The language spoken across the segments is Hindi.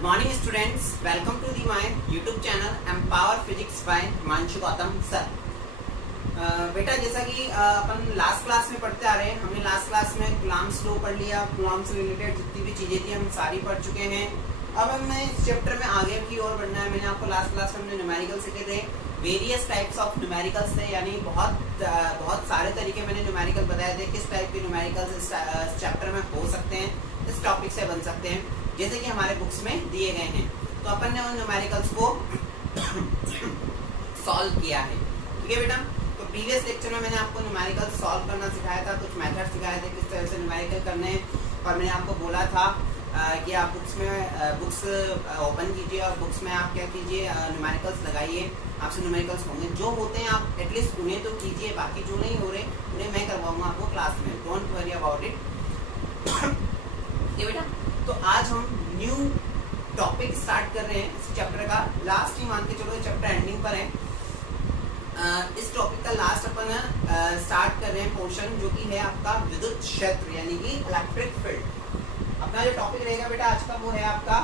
Good morning students, welcome to the my YouTube channel Empower Physics by Himanshu Gautam sir. बेटा जैसा कि अपन लास्ट क्लास में पढ़ते आ रहे हैं, हमने लास्ट क्लास में कूलम्ब्स लॉ पढ़ लिया, कूलम्ब से रिलेटेड जितनी भी चीजें थी हम सारी पढ़ चुके हैं। अब हमें इस चैप्टर में आगे की ओर बढ़ना है। मैंने आपको लास्ट क्लास में हमने न्यूमेरिकल सीखे थे, वेरियस टाइप्स ऑफ न्यूमेरिकल्स थे, यानी बहुत सारे तरीके मैंने न्यूमेरिकल बताए थे, किस टाइप के न्यूमेरिकल्स इस चैप्टर में हो सकते हैं, इस टॉपिक से बन सकते हैं, जैसे कि हमारे बुक्स में दिए गए हैं। तो अपन ने उन न्यूमेरिकल्स को सॉल्व किया है, ठीक है बेटा। तो प्रीवियस लेक्चर में मैंने आपको न्यूमेरिकल सॉल्व करना सिखाया था, कुछ मेथड सिखाए थे किस तरह से न्यूमेरिकल करने हैं, और मैंने आपको बोला था कि आप बुक्स ओपन कीजिए और बुक्स में आप क्या कीजिए, न्यूमेरिकल्स लगाइए। आपसे न्यूमेरिकल्स होंगे, जो होते हैं आप एटलीस्ट उन्हें तो कीजिए, बाकी जो नहीं हो रहे उन्हें मैं करवाऊंगा आपको क्लास में, डोंट वरी अबाउट इट। ये बेटा, तो आज हम न्यू टॉपिक स्टार्ट कर रहे हैं इस चैप्टर का। लास्ट ही मान के चलो, चैप्टर एंडिंग पर है। इस टॉपिक का लास्ट अपन स्टार्ट कर रहे हैं पोर्शन, जो कि है आपका विद्युत क्षेत्र यानी कि इलेक्ट्रिक फील्ड। अपना जो टॉपिक रहेगा बेटा आज का वो है आपका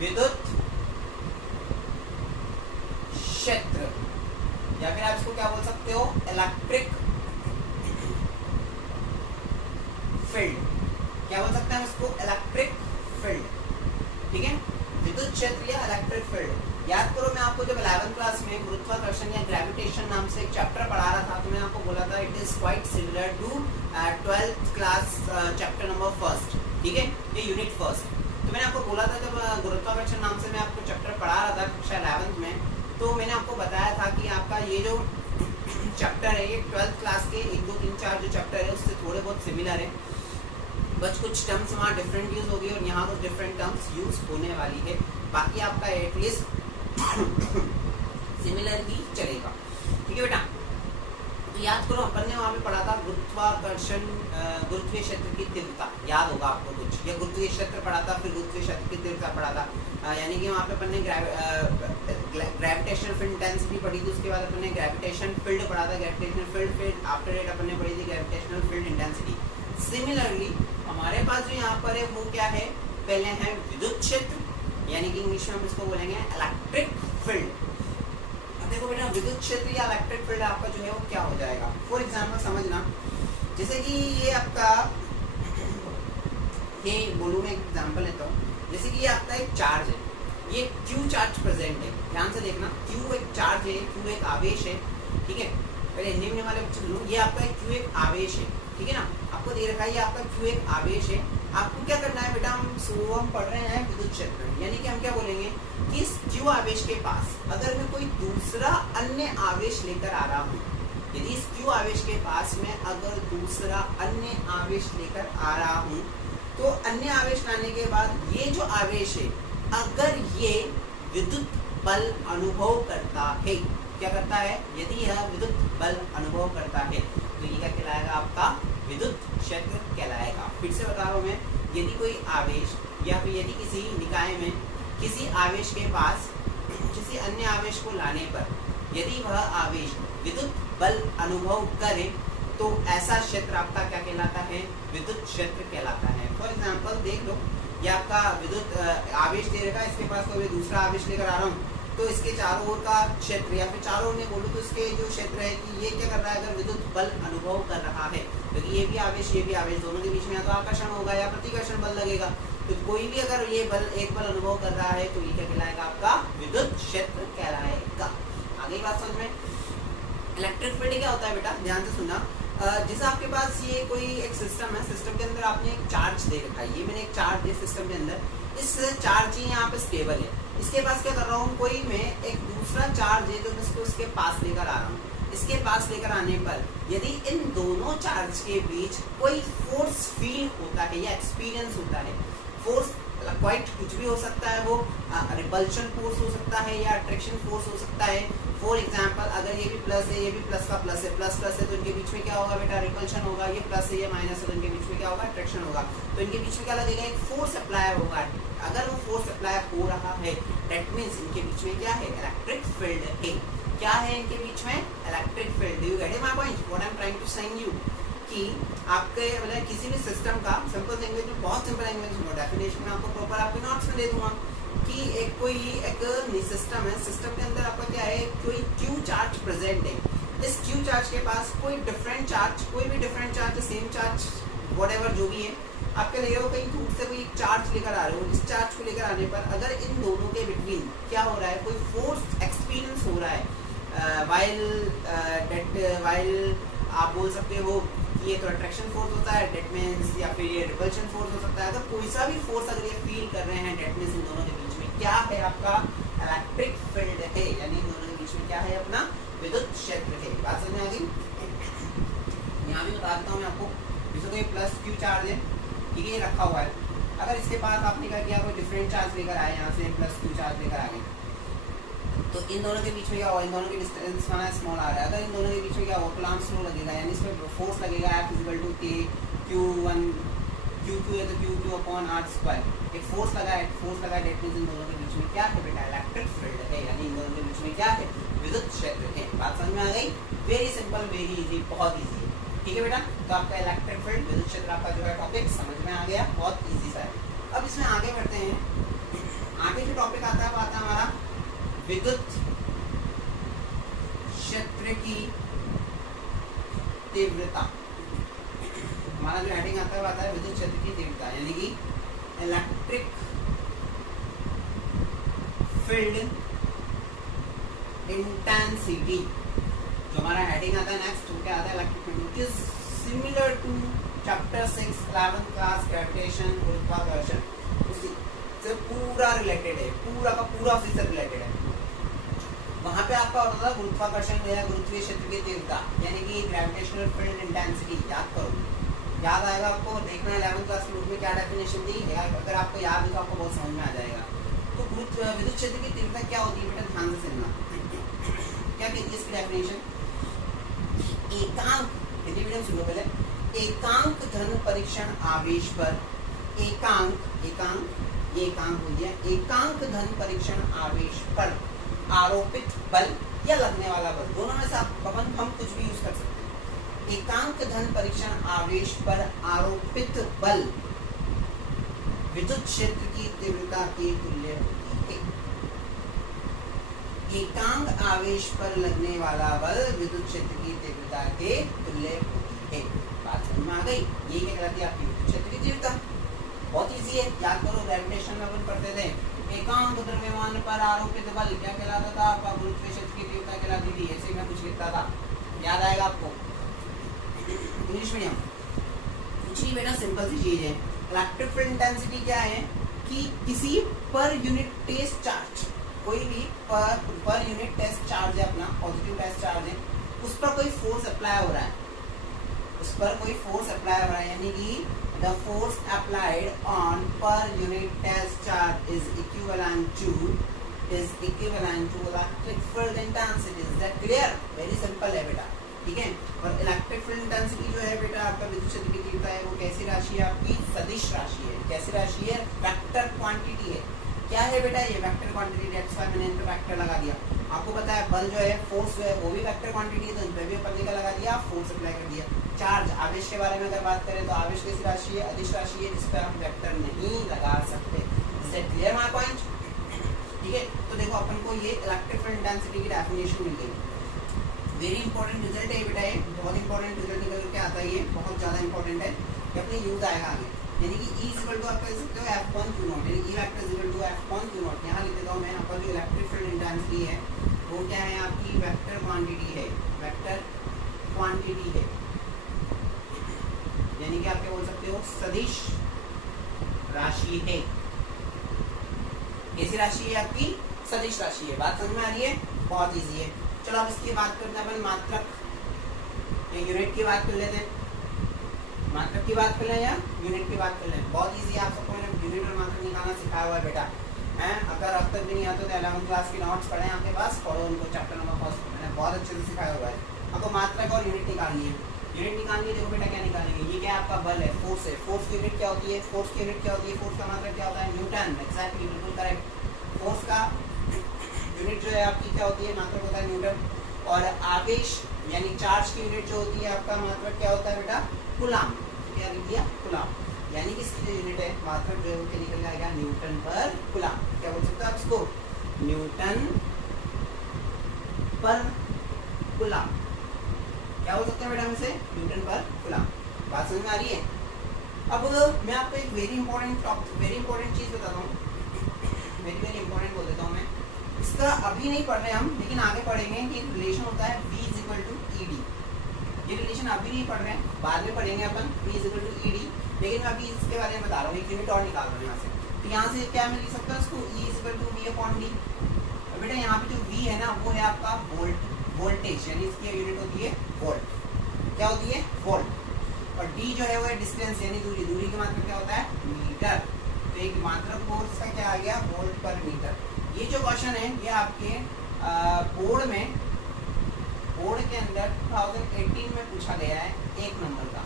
विद्युत क्षेत्र, या फिर आप इसको क्या बोल सकते हो, इलेक्ट्रिक फील्ड। क्या बोल सकते हैं इसको, इलेक्ट्रिक फील्ड, ठीक है। विद्युत क्षेत्र या इलेक्ट्रिक फील्ड। याद करो, मैं आपको जब 11th क्लास में गुरुत्वाकर्षण या ग्रेविटेशन नाम से एक चैप्टर पढ़ा रहा था, तो मैंने आपको बोला था it is quite similar to 12th class chapter number first, ठीक है, ये यूनिट फर्स्ट। तो मैंने आपको बोला था जब गुरुत्वाकर्षण नाम से मैं आपको चैप्टर पढ़ा रहा था कक्षा 11th में, तो मैंने आपको बताया था कि आपका ये जो चैप्टर है ये 12th क्लास के 1, 2, 3, 4 जो चैप्टर है उससे थोड़े बहुत सिमिलर है, बस कुछ टर्म्स वहाँ डिफरेंट यूज होगी और यहाँ कुछ डिफरेंट टर्म्स यूज होने वाली है। बाकी आपका एटलीस्ट सिमिलर ही चलेगा, ठीक है बेटा। तो याद करो, अपन ने वहाँ पे पढ़ा था गुरुत्वाकर्षण, गुरुत्वीय क्षेत्र की तीव्रता, याद होगा आपको कुछ, या गुरुत्वीय क्षेत्र पढ़ा था, फिर गुरुत्वीय क्षेत्र की तीव्रता पढ़ा था, यानी कि वहाँ पे अपन ने ग्रेविटेशनल फील्ड इंटेंसिटी पढ़ी थी, उसके बाद अपन ने ग्रेविटेशन फील्ड पढ़ा था, ग्रेविटेशनल फील्ड, फिर आफ्टर इट अपन ने पढ़ी थी ग्रेविटेशनल फील्ड इंटेंसिटी। सिमिलरली हमारे पास जो यहाँ पर है वो क्या है, पहले है विद्युत क्षेत्र, यानी कि इंग्लिश में हम इसको बोलेंगे इलेक्ट्रिक फील्ड। देखो बेटा, विद्युत क्षेत्र या इलेक्ट्रिक फील्ड आपका जो है वो क्या हो जाएगा। फॉर एग्जाम्पल समझना, जैसे कि ये आपका, ये बोलूँ मैं एग्जाम्पल लेता हूँ, जैसे कि ये आपका एक चार्ज है, ये क्यू चार्ज प्रेजेंट है, ध्यान से देखना, क्यू एक चार्ज है, क्यू एक आवेश है, ठीक है। पहले हिंदी में वाले बच्चे सुनो, ये आपका क्यू एक आवेश है, ठीक है ना, आपको दे रखा है ये आपका क्यू एक आवेश है। आपको क्या करना है बेटा, हम पढ़ रहे हैं विद्युत क्षेत्र, यानी कि हम क्या बोलेंगे कि इस क्यू आवेश के पास अगर मैं कोई दूसरा अन्य आवेश लेकर आ रहा हूँ, यदि इस क्यू आवेश के पास में अगर दूसरा अन्य आवेश लेकर आ रहा हूँ, तो अन्य आवेश लाने के बाद ये जो आवेश है अगर ये विद्युत बल अनुभव करता है, क्या करता है, यदि यह विद्युत बल अनुभव करता है तो ये क्या कहलाएगा, आपका विद्युत क्षेत्र कहलाएगा। फिर से बता रहा हूँ मैं, यदि कोई आवेश या फिर यदि किसी निकाय में किसी आवेश के पास किसी अन्य आवेश को लाने पर यदि वह आवेश विद्युत बल अनुभव करे तो ऐसा क्षेत्र आपका क्या कहलाता है, विद्युत क्षेत्र कहलाता है। फॉर एग्जाम्पल देख लो, ये आपका विद्युत आवेश दे रखा है, इसके पास कोई दूसरा आवेश लेकर आ रहा हूँ, तो इसके चारों ओर का क्षेत्र, या फिर चारों ओर में बोलूँ तो इसके जो क्षेत्र है कि ये क्या कर रहा है, अगर विद्युत बल अनुभव कर रहा है, क्योंकि तो ये भी आवेश दोनों के बीच में या तो आकर्षण होगा या प्रतिकर्षण बल लगेगा, तो कोई भी अगर ये बल एक बल अनुभव कर रहा है तो ये क्या कहलाएगा, आपका विद्युत क्षेत्र कहलाएगा। आगे बात समझ में। इलेक्ट्रिक फील्ड क्या होता है बेटा, ध्यान से सुनना। जैसे आपके पास ये कोई एक सिस्टम है, सिस्टम के अंदर आपने एक चार्ज दे रखा है, ये मैंने एक चार्ज दिया सिस्टम के अंदर, इस चार्ज ही यहाँ पे स्टेबल है, इसके पास क्या कर रहा हूँ, कोई मैं एक दूसरा चार्ज है जो मैं इसको इसके पास लेकर आ रहा हूँ। इसके पास लेकर आने पर यदि इन दोनों चार्ज के बीच कोई फोर्स फील होता है या एक्सपीरियंस होता है, फोर्स क्वाइट कुछ भी हो सकता है, वो रिपल्शन फोर्स हो सकता है या अट्रैक्शन फोर्स हो सकता है। फॉर एग्जाम्पल, अगर ये भी प्लस है, ये भी प्लस का प्लस है, प्लस प्लस है, तो इनके बीच में क्या होगा बेटा, रिपल्शन होगा। ये प्लस है, ये माइनस है, तो इनके बीच में क्या होगा, अट्रैक्शन होगा। तो इनके बीच में क्या लगेगा, एक फोर्स अप्लाई होगा। अगर वो फोर्स अप्लाई हो रहा है, दैट मीन्स इनके बीच में क्या है, इलेक्ट्रिक फील्ड है। क्या है इनके बीच में, electric field. Do you get my point, what I am trying to say you, कि आपके मतलब किसी भी सिस्टम का सिंपल लैंग्वेज में, बहुत सिंपल लैंग्वेज में डेफिनेशन में आपको प्रॉपर आपके नोट्स में दे दूंगा। कि एक कोई एक सिस्टम है, सिस्टम के अंदर आपका क्या है, कोई क्यू चार्ज प्रेजेंट है। इस क्यू चार्ज के पास कोई डिफरेंट चार्ज, कोई भी different charge, same charge, whatever जो भी है, आपके ले रहे हो कहीं दूर से कोई चार्ज लेकर आ रहे हो। इस चार्ज को लेकर आने पर अगर इन दोनों के बिटवीन क्या हो रहा है, कोई फोर्स एक्सपीरियंस हो रहा है, वाइल आप बोल सकते हो ये तो अट्रैक्शन फोर्स होता है, डेट मीन्स, या फिर ये रिपल्शन फोर्स हो सकता है। अगर कोई सा भी फोर्स अगर ये फील कर रहे हैं, डेट मीन्स इन दोनों के बीच में क्या है, आपका इलेक्ट्रिक फील्ड है, यानी इन दोनों के बीच में क्या है, अपना विद्युत क्षेत्र है। बात समझ में आ गई? यहाँ भी बता देता हूँ मैं आपको, जैसे कोई प्लस क्यू चार्ज है, ठीक है, ये रखा हुआ है। अगर इसके पास आपने क्या किया, कोई डिफरेंट चार्ज लेकर आए, यहाँ से प्लस क्यू चार्ज लेकर आ गए, तो इन दोनों के बीच में क्या हुआ, इन दोनों की डिस्टेंस माना स्मॉल आ रहा है। अगर इन दोनों के बीच में क्या हुआ, कूलम्ब फ्लो लगेगा, यानी इसमें फोर्स लगेगा F = K Q1 Q है तो Q2 अपॉन R स्क्वायर, एक फोर्स लगा है, डेट मींस इन दोनों के बीच में क्या है बेटा, इलेक्ट्रिक फील्ड है, यानी इन दोनों के बीच में क्या है, विद्युत क्षेत्र है। बात समझ में आ गई? वेरी सिंपल, वेरी इजी, बहुत इजी है, ठीक है बेटा। तो आपका इलेक्ट्रिक फील्ड, विद्युत क्षेत्र आपका जो है टॉपिक समझ में आ गया, बहुत इजी सा है। अब इसमें आगे बढ़ते हैं। आगे जो टॉपिक आता है वो आता है हमारा विद्युत क्षेत्र की तीव्रता। हमारा जो हेडिंग आता है वो आता है विद्युत क्षेत्र की तीव्रता, यानी कि इलेक्ट्रिक फील्ड इंटेंसिटी। जो हमारा हेडिंग आता है नेक्स्ट, वो क्या आता है, electric field, which is similar to chapter 6 11th class gravitation, गुरुत्वाकर्षण, उसी से पूरा रिलेटेड है, पूरा का पूरा उसी से रिलेटेड है। वहां पे आपका होता था गुरुत्वाकर्षण या गुरुत्वीय क्षेत्र की तीव्रता, यानी कि ग्रेविटेशनल फील्ड इंटेंसिटी। याद करो, याद आएगा आपको, देखना 11th क्लास के बुक में क्या डेफिनेशन दी है, अगर आपको याद है तो आपको बहुत समझ में आ जाएगा। तो विद्युत क्षेत्र की तीव्रता क्या होती है बेटा, ध्यान से सुनना। क्या कहती है इसकी डेफिनेशन, एकांक, हिंदी मीडियम सुनो पहले, एकांक धन परीक्षण आवेश पर, एकांक बोल दिया, एकांक धन परीक्षण आवेश पर आरोपित बल या लगने वाला बल, दोनों में से हम कुछ भी यूज कर सकते हैं। एकांक धन परीक्षण आवेश पर आरोपित बल विद्युत क्षेत्र की तीव्रता के तुल्य होती है। एकांक आवेश पर लगने वाला बल विद्युत क्षेत्र की तीव्रता के तुल्य होती है। बात समझ में आ गई? ये क्या कहलाती है आपकी विद्युत क्षेत्र की तीव्रता। बहुत इजी है, याद करो, ग्रेविटेशन में अपन पढ़ते थे, एकांक द्रव्यमान पर आरोपित बल क्या कहलाता था, आपका गुरुत्वीय क्षेत्र की तीव्रता कहलाती थी। ऐसे मैं कुछ लिखता था, याद आएगा आपको, इंग्लिश मीडियम। कुछ नहीं बेटा, सिंपल सी चीज है। इलेक्ट्रिक फील्ड इंटेंसिटी क्या है कि किसी पर यूनिट टेस्ट चार्ज, कोई भी पर यूनिट टेस्ट चार्ज है, अपना पॉजिटिव टेस्ट चार्ज है, उस पर कोई फोर्स अप्लाई हो रहा है, उस पर कोई फोर्स अप्लाई हो रहा है, यानी कि the force applied on per unit test charge is equivalent to electric field intensity. Is that clear? Very simple है बेटा, ठीक है। और इलेक्ट्रिक फील्ड इंटेंसिटी जो है बेटा आपका विद्युत क्षेत्र की तीव्रता है, वो कैसी राशि है आपकी, सदिश राशि है। कैसी राशि है, वेक्टर क्वांटिटी है। क्या है बेटा ये वेक्टर क्वांटिटी, दैट्स व्हाई मैंने इन पे वेक्टर लगा दिया। आपको पता है बल जो है, फोर्स जो है, वो भी वेक्टर क्वांटिटी है, तो इन पे भी अपन का लगा दिया, फोर्स अप्लाई कर दिया। चार्ज, आवेश के बारे में अगर बात करें तो आवेश कैसी राशि है, अदिश राशि है, जिस पर हम वेक्टर नहीं लगा सकते। Is that clear my point? ठीक है, तो देखो अपन को ये इलेक्ट्रिक फील्ड इंटेंसिटी की डेफिनेशन मिल गई। वेरी इंपॉर्टेंट रिजल्ट है बेटा, ये बहुत इंपॉर्टेंट रिजल्ट निकल के आता है, ये बहुत ज्यादा इंपॉर्टेंट है, ये अपने यूज आएगा आगे। यानी कि E = आप कह सकते हो F1Q0, यानी E वेक्टर = F1Q0। यहाँ लिख देता हूँ मैं, आपका जो इलेक्ट्रिक फील्ड इंटेंसिटी है वो क्या है, आपकी वेक्टर क्वांटिटी है, वेक्टर क्वांटिटी है, यानी कि आप क्या बोल सकते हो, सदिश राशि है। कैसी राशि है आपकी, सदिश राशि है। बात समझ में आ रही है? बहुत इजी है। चलो अब इसकी बात करते हैं अपन मात्रक या यूनिट की बात कर लेते हैं। मात्रक की बात कर लें या यूनिट की बात कर लें, बहुत इजी है। आप सबको मैंने यूनिट और मात्रक निकालना सिखाया हुआ है बेटा, हैं? अगर अब तक भी नहीं आते तो 11th क्लास की नोट्स पढ़े आपके पास, पढ़ो उनको, चैप्टर नंबर 1 मैंने बहुत अच्छे से सिखाया हुआ है। आपको मात्रक और यूनिट निकालनी है। यूनिट निकालनी है, देखो बेटा क्या निकालेंगे, ये क्या आपका बल है, फोर्स है। फोर्स की यूनिट क्या होती है, फोर्स की यूनिट क्या होती है, फोर्स का मात्रक क्या होता है, न्यूटन। एक्जैक्टली, बिल्कुल करेक्ट। फोर्स का यूनिट जो है आपकी क्या होती है, मात्रक होता है न्यूटन। और आवेश यानी चार्ज की यूनिट जो होती है आपका मात्रक क्या होता है बेटा, कूलम्ब। क्या लिख दिया, कूलम्ब। यानी कि इसकी जो यूनिट है मात्रक जो है वो क्या निकल आएगा न्यूटन पर कूलम। क्या बोल सकते हो आप इसको, न्यूटन पर कूलम। क्या बोल सकते हैं बेटा हम इसे, न्यूटन पर कूलम। बात समझ में आ रही है। अब मैं आपको एक वेरी इंपॉर्टेंट चीज बताता हूँ, वेरी इंपॉर्टेंट बोल देता हूँ मैं। इसका अभी नहीं पढ़ रहे हम, लेकिन आगे पढ़ेंगे कि एक रिलेशन होता है V इक्वल टू ED। ये रिलेशन अभी नहीं पढ़ रहे हैं, बाद में पढ़ेंगे अपन V इक्वल टू ED। लेकिन मैं अभी इसके बारे में बता रहा हूँ, एक यूनिट और निकाल रहा हूँ यहाँ से। तो यहाँ से क्या मिल सकता है इसको, E equal to V upon D। बेटा यहाँ पे जो V है ना वो है आपका वोल्टेज, यानी इसकी यूनिट होती है वोल्ट। क्या होती है, वोल्ट। और D जो है वो है डिस्टेंस, यानी दूरी। दूरी की मात्रा क्या होता है, मीटर। तो एक मात्रक कोर्स का क्या आ गया, वोल्ट पर मीटर। ये जो क्वेश्चन है ये आपके बोर्ड के अंदर 2018 में पूछा गया है, 1 नंबर का।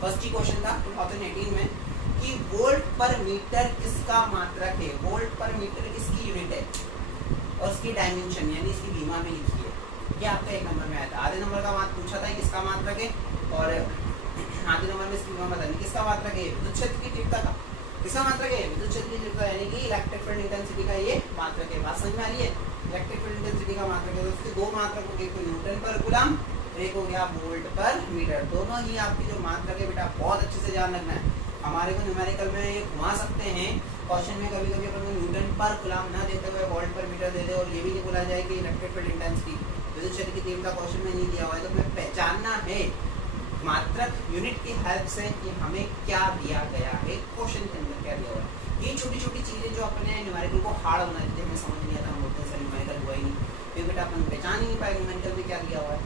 फर्स्ट ही क्वेश्चन था 2018 में कि वोल्ट पर मीटर किसका मात्रक है, वोल्ट पर मीटर किसकी यूनिट है, और उसकी डायमेंशन यानी इसकी बीमा में लिखी है। ये आपका 1 नंबर में आया था। आधे नंबर का बात पूछा था किसका मात्रक है, और आधे नंबर में इसकी बीमा बतानी किसका मात्रक है, विद्युत क्षेत्र की तीव्रता का। किसका मात्रक है, विद्युत क्षेत्र की तीव्रता, यानी कि इलेक्ट्रिक फील्ड इंटेंसिटी का ये मात्रक है। बात समझ में आ रही है, इलेक्ट्रिक फील्ड इंटेंसिटी का मात्रक है। तो उसके 2 मात्रक हो गए, एक तो न्यूटन पर कूलम, एक हो गया वोल्ट पर मीटर। दोनों ही आपकी जो मात्रक है बेटा बहुत अच्छे से ध्यान रखना है। हमारे को न्यूमेरिकल में ये घुमा सकते हैं क्वेश्चन में, कभी कभी अपन को न्यूटन पर कूलम ना देते हुए वोल्ट पर मीटर दे दे, और ये भी नहीं बोला जाए कि इलेक्ट्रिक फील्ड इंटेंसिटी, विद्युत क्षेत्र की तीव्रता क्वेश्चन में नहीं दिया हुआ है। तो हमें पहचानना है मात्रक यूनिट की हेल्प से कि हमें क्या दिया गया है, क्वेश्चन के अंदर क्या दिया हुआ है। ये छोटी छोटी चीजें जो अपने न्यूमेरिकल को हार्ड बना देते हैं, हमें समझ नहीं आता, हम बोलते हैं सर न्यूमेरिकल हुआ ही नहीं, फिर बेटा अपन पहचान ही नहीं पाए न्यूमेरिकल में क्या दिया हुआ है।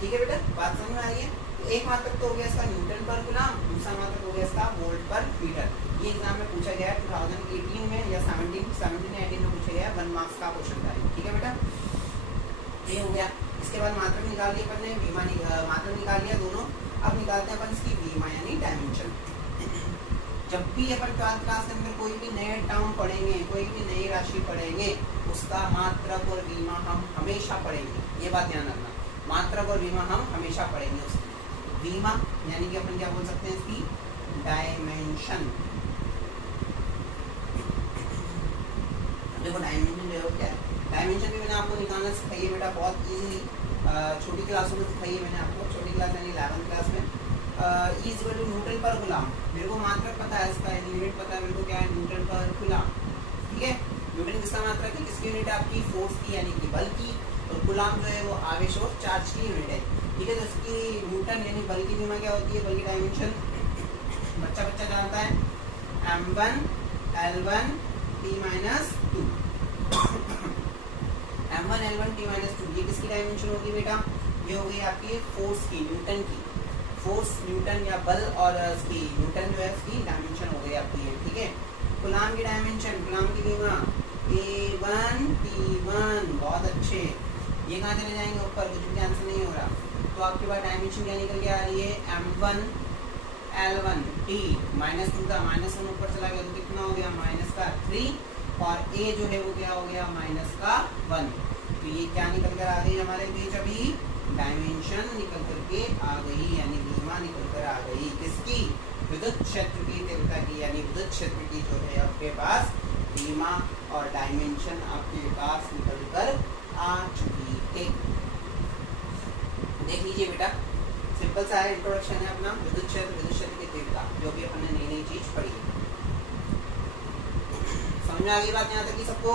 ठीक है बेटा, बात समझ में आ रही है। तो एक मात्रक तो हो गया इसका न्यूटन पर कूलम, दूसरा मात्रक हो गया इसका वोल्ट पर मीटर। ये एग्जाम में पूछा गया है 2018 में या 17 में पूछा गया, 1 मार्क्स का क्वेश्चन था। ठीक है बेटा, ये हो गया। इसके बाद मात्रक निकाल लिया अपन ने, मात्रक निकाल लिया दोनों। अब निकालते हैं अपन इसकी बीमा यानी डायमेंशन। जब भी अपन 12th क्लास के अंदर कोई भी नए टर्म पढ़ेंगे, कोई भी नई राशि पढ़ेंगे, उसका मात्रक और बीमा हम हमेशा पढ़ेंगे। ये बात ध्यान रखना, मात्रक और बीमा हम हमेशा पढ़ेंगे उसकी। बीमा यानी कि अपन क्या बोल सकते हैं इसकी डायमेंशन। देखो डायमेंशन जो क्या है, डायमेंशन भी मैंने आपको निकालना सिखाई है बेटा बहुत इजीली, छोटी क्लासों में सिखाई है मैंने आपको। छोटी क्लास यानी 11th क्लास में E इक्वल टू न्यूटन पर कूलम। मेरे को मात्रक पता है इसका, यूनिट पता है मेरे को क्या है, न्यूटन पर कूलम। ठीक है, न्यूटन किसका मात्रक है, किसकी यूनिट है आपकी, फोर्स की यानी कि बल की, और कूलम जो है वो आवेश और चार्ज की यूनिट है। ठीक है, तो इसकी न्यूटन यानी बल की बीमा क्या होती है, बल की डायमेंशन बच्चा जानता है, m1 l1 t-2 m1 l1 t-2। ये किसकी डायमेंशन होगी बेटा, ये होगी आपकी फोर्स की, न्यूटन की। फोर्स न्यूटन या बल, और इसकी न्यूटन जो है इसकी डायमेंशन हो गई आपकी है। ठीक है, कूलम की डायमेंशन, कूलम की बीमा a1 t1। बहुत अच्छे, ये कहाँ चले जाएंगे ऊपर, कुछ भी आंसर नहीं हो रहा। तो आपके पास डायमेंशन क्या निकल के आ रही है, m1 l1 t -2 था, -1 ऊपर चला गया तो कितना हो गया, -3, और a जो है वो क्या हो गया, -1। तो ये क्या निकल कर आ गई हमारे बीच, अभी डायमेंशन निकल करके आ गई, यानी बीमा निकल कर आ गई किसकी, विद्युत क्षेत्र की तीव्रता की, यानी विद्युत क्षेत्र की जो है आपके पास बीमा और डायमेंशन आपके पास निकल कर आ चुकी है। देख लीजिए बेटा, सिंपल सा है, इंट्रोडक्शन है अपना, विद्युत क्षेत्र की तीव्रता, जो भी अपन ने नई चीज पढ़ी है। समझ में आ गई बात यहाँ तक की सबको,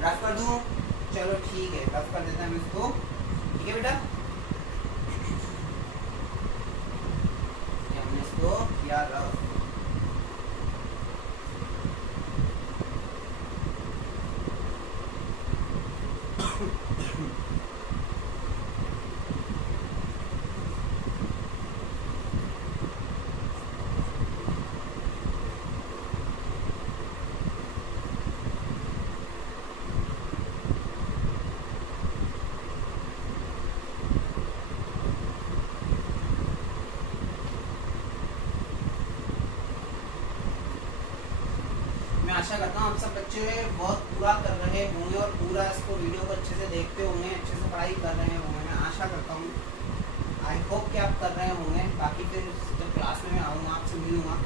रफ कर दूं, चलो ठीक है रफ कर देता हूँ इसको। ठीक है बेटा, हमने इसको किया रफ। आशा करता हूँ आप सब बच्चे बहुत पूरा कर रहे होंगे और पूरा इसको वीडियो को अच्छे से देखते होंगे, अच्छे से पढ़ाई कर रहे होंगे, मैं आशा करता हूँ। आई होप कि आप कर रहे होंगे। बाकी फिर जब क्लास में मैं आऊँगा आपसे मिलूँगा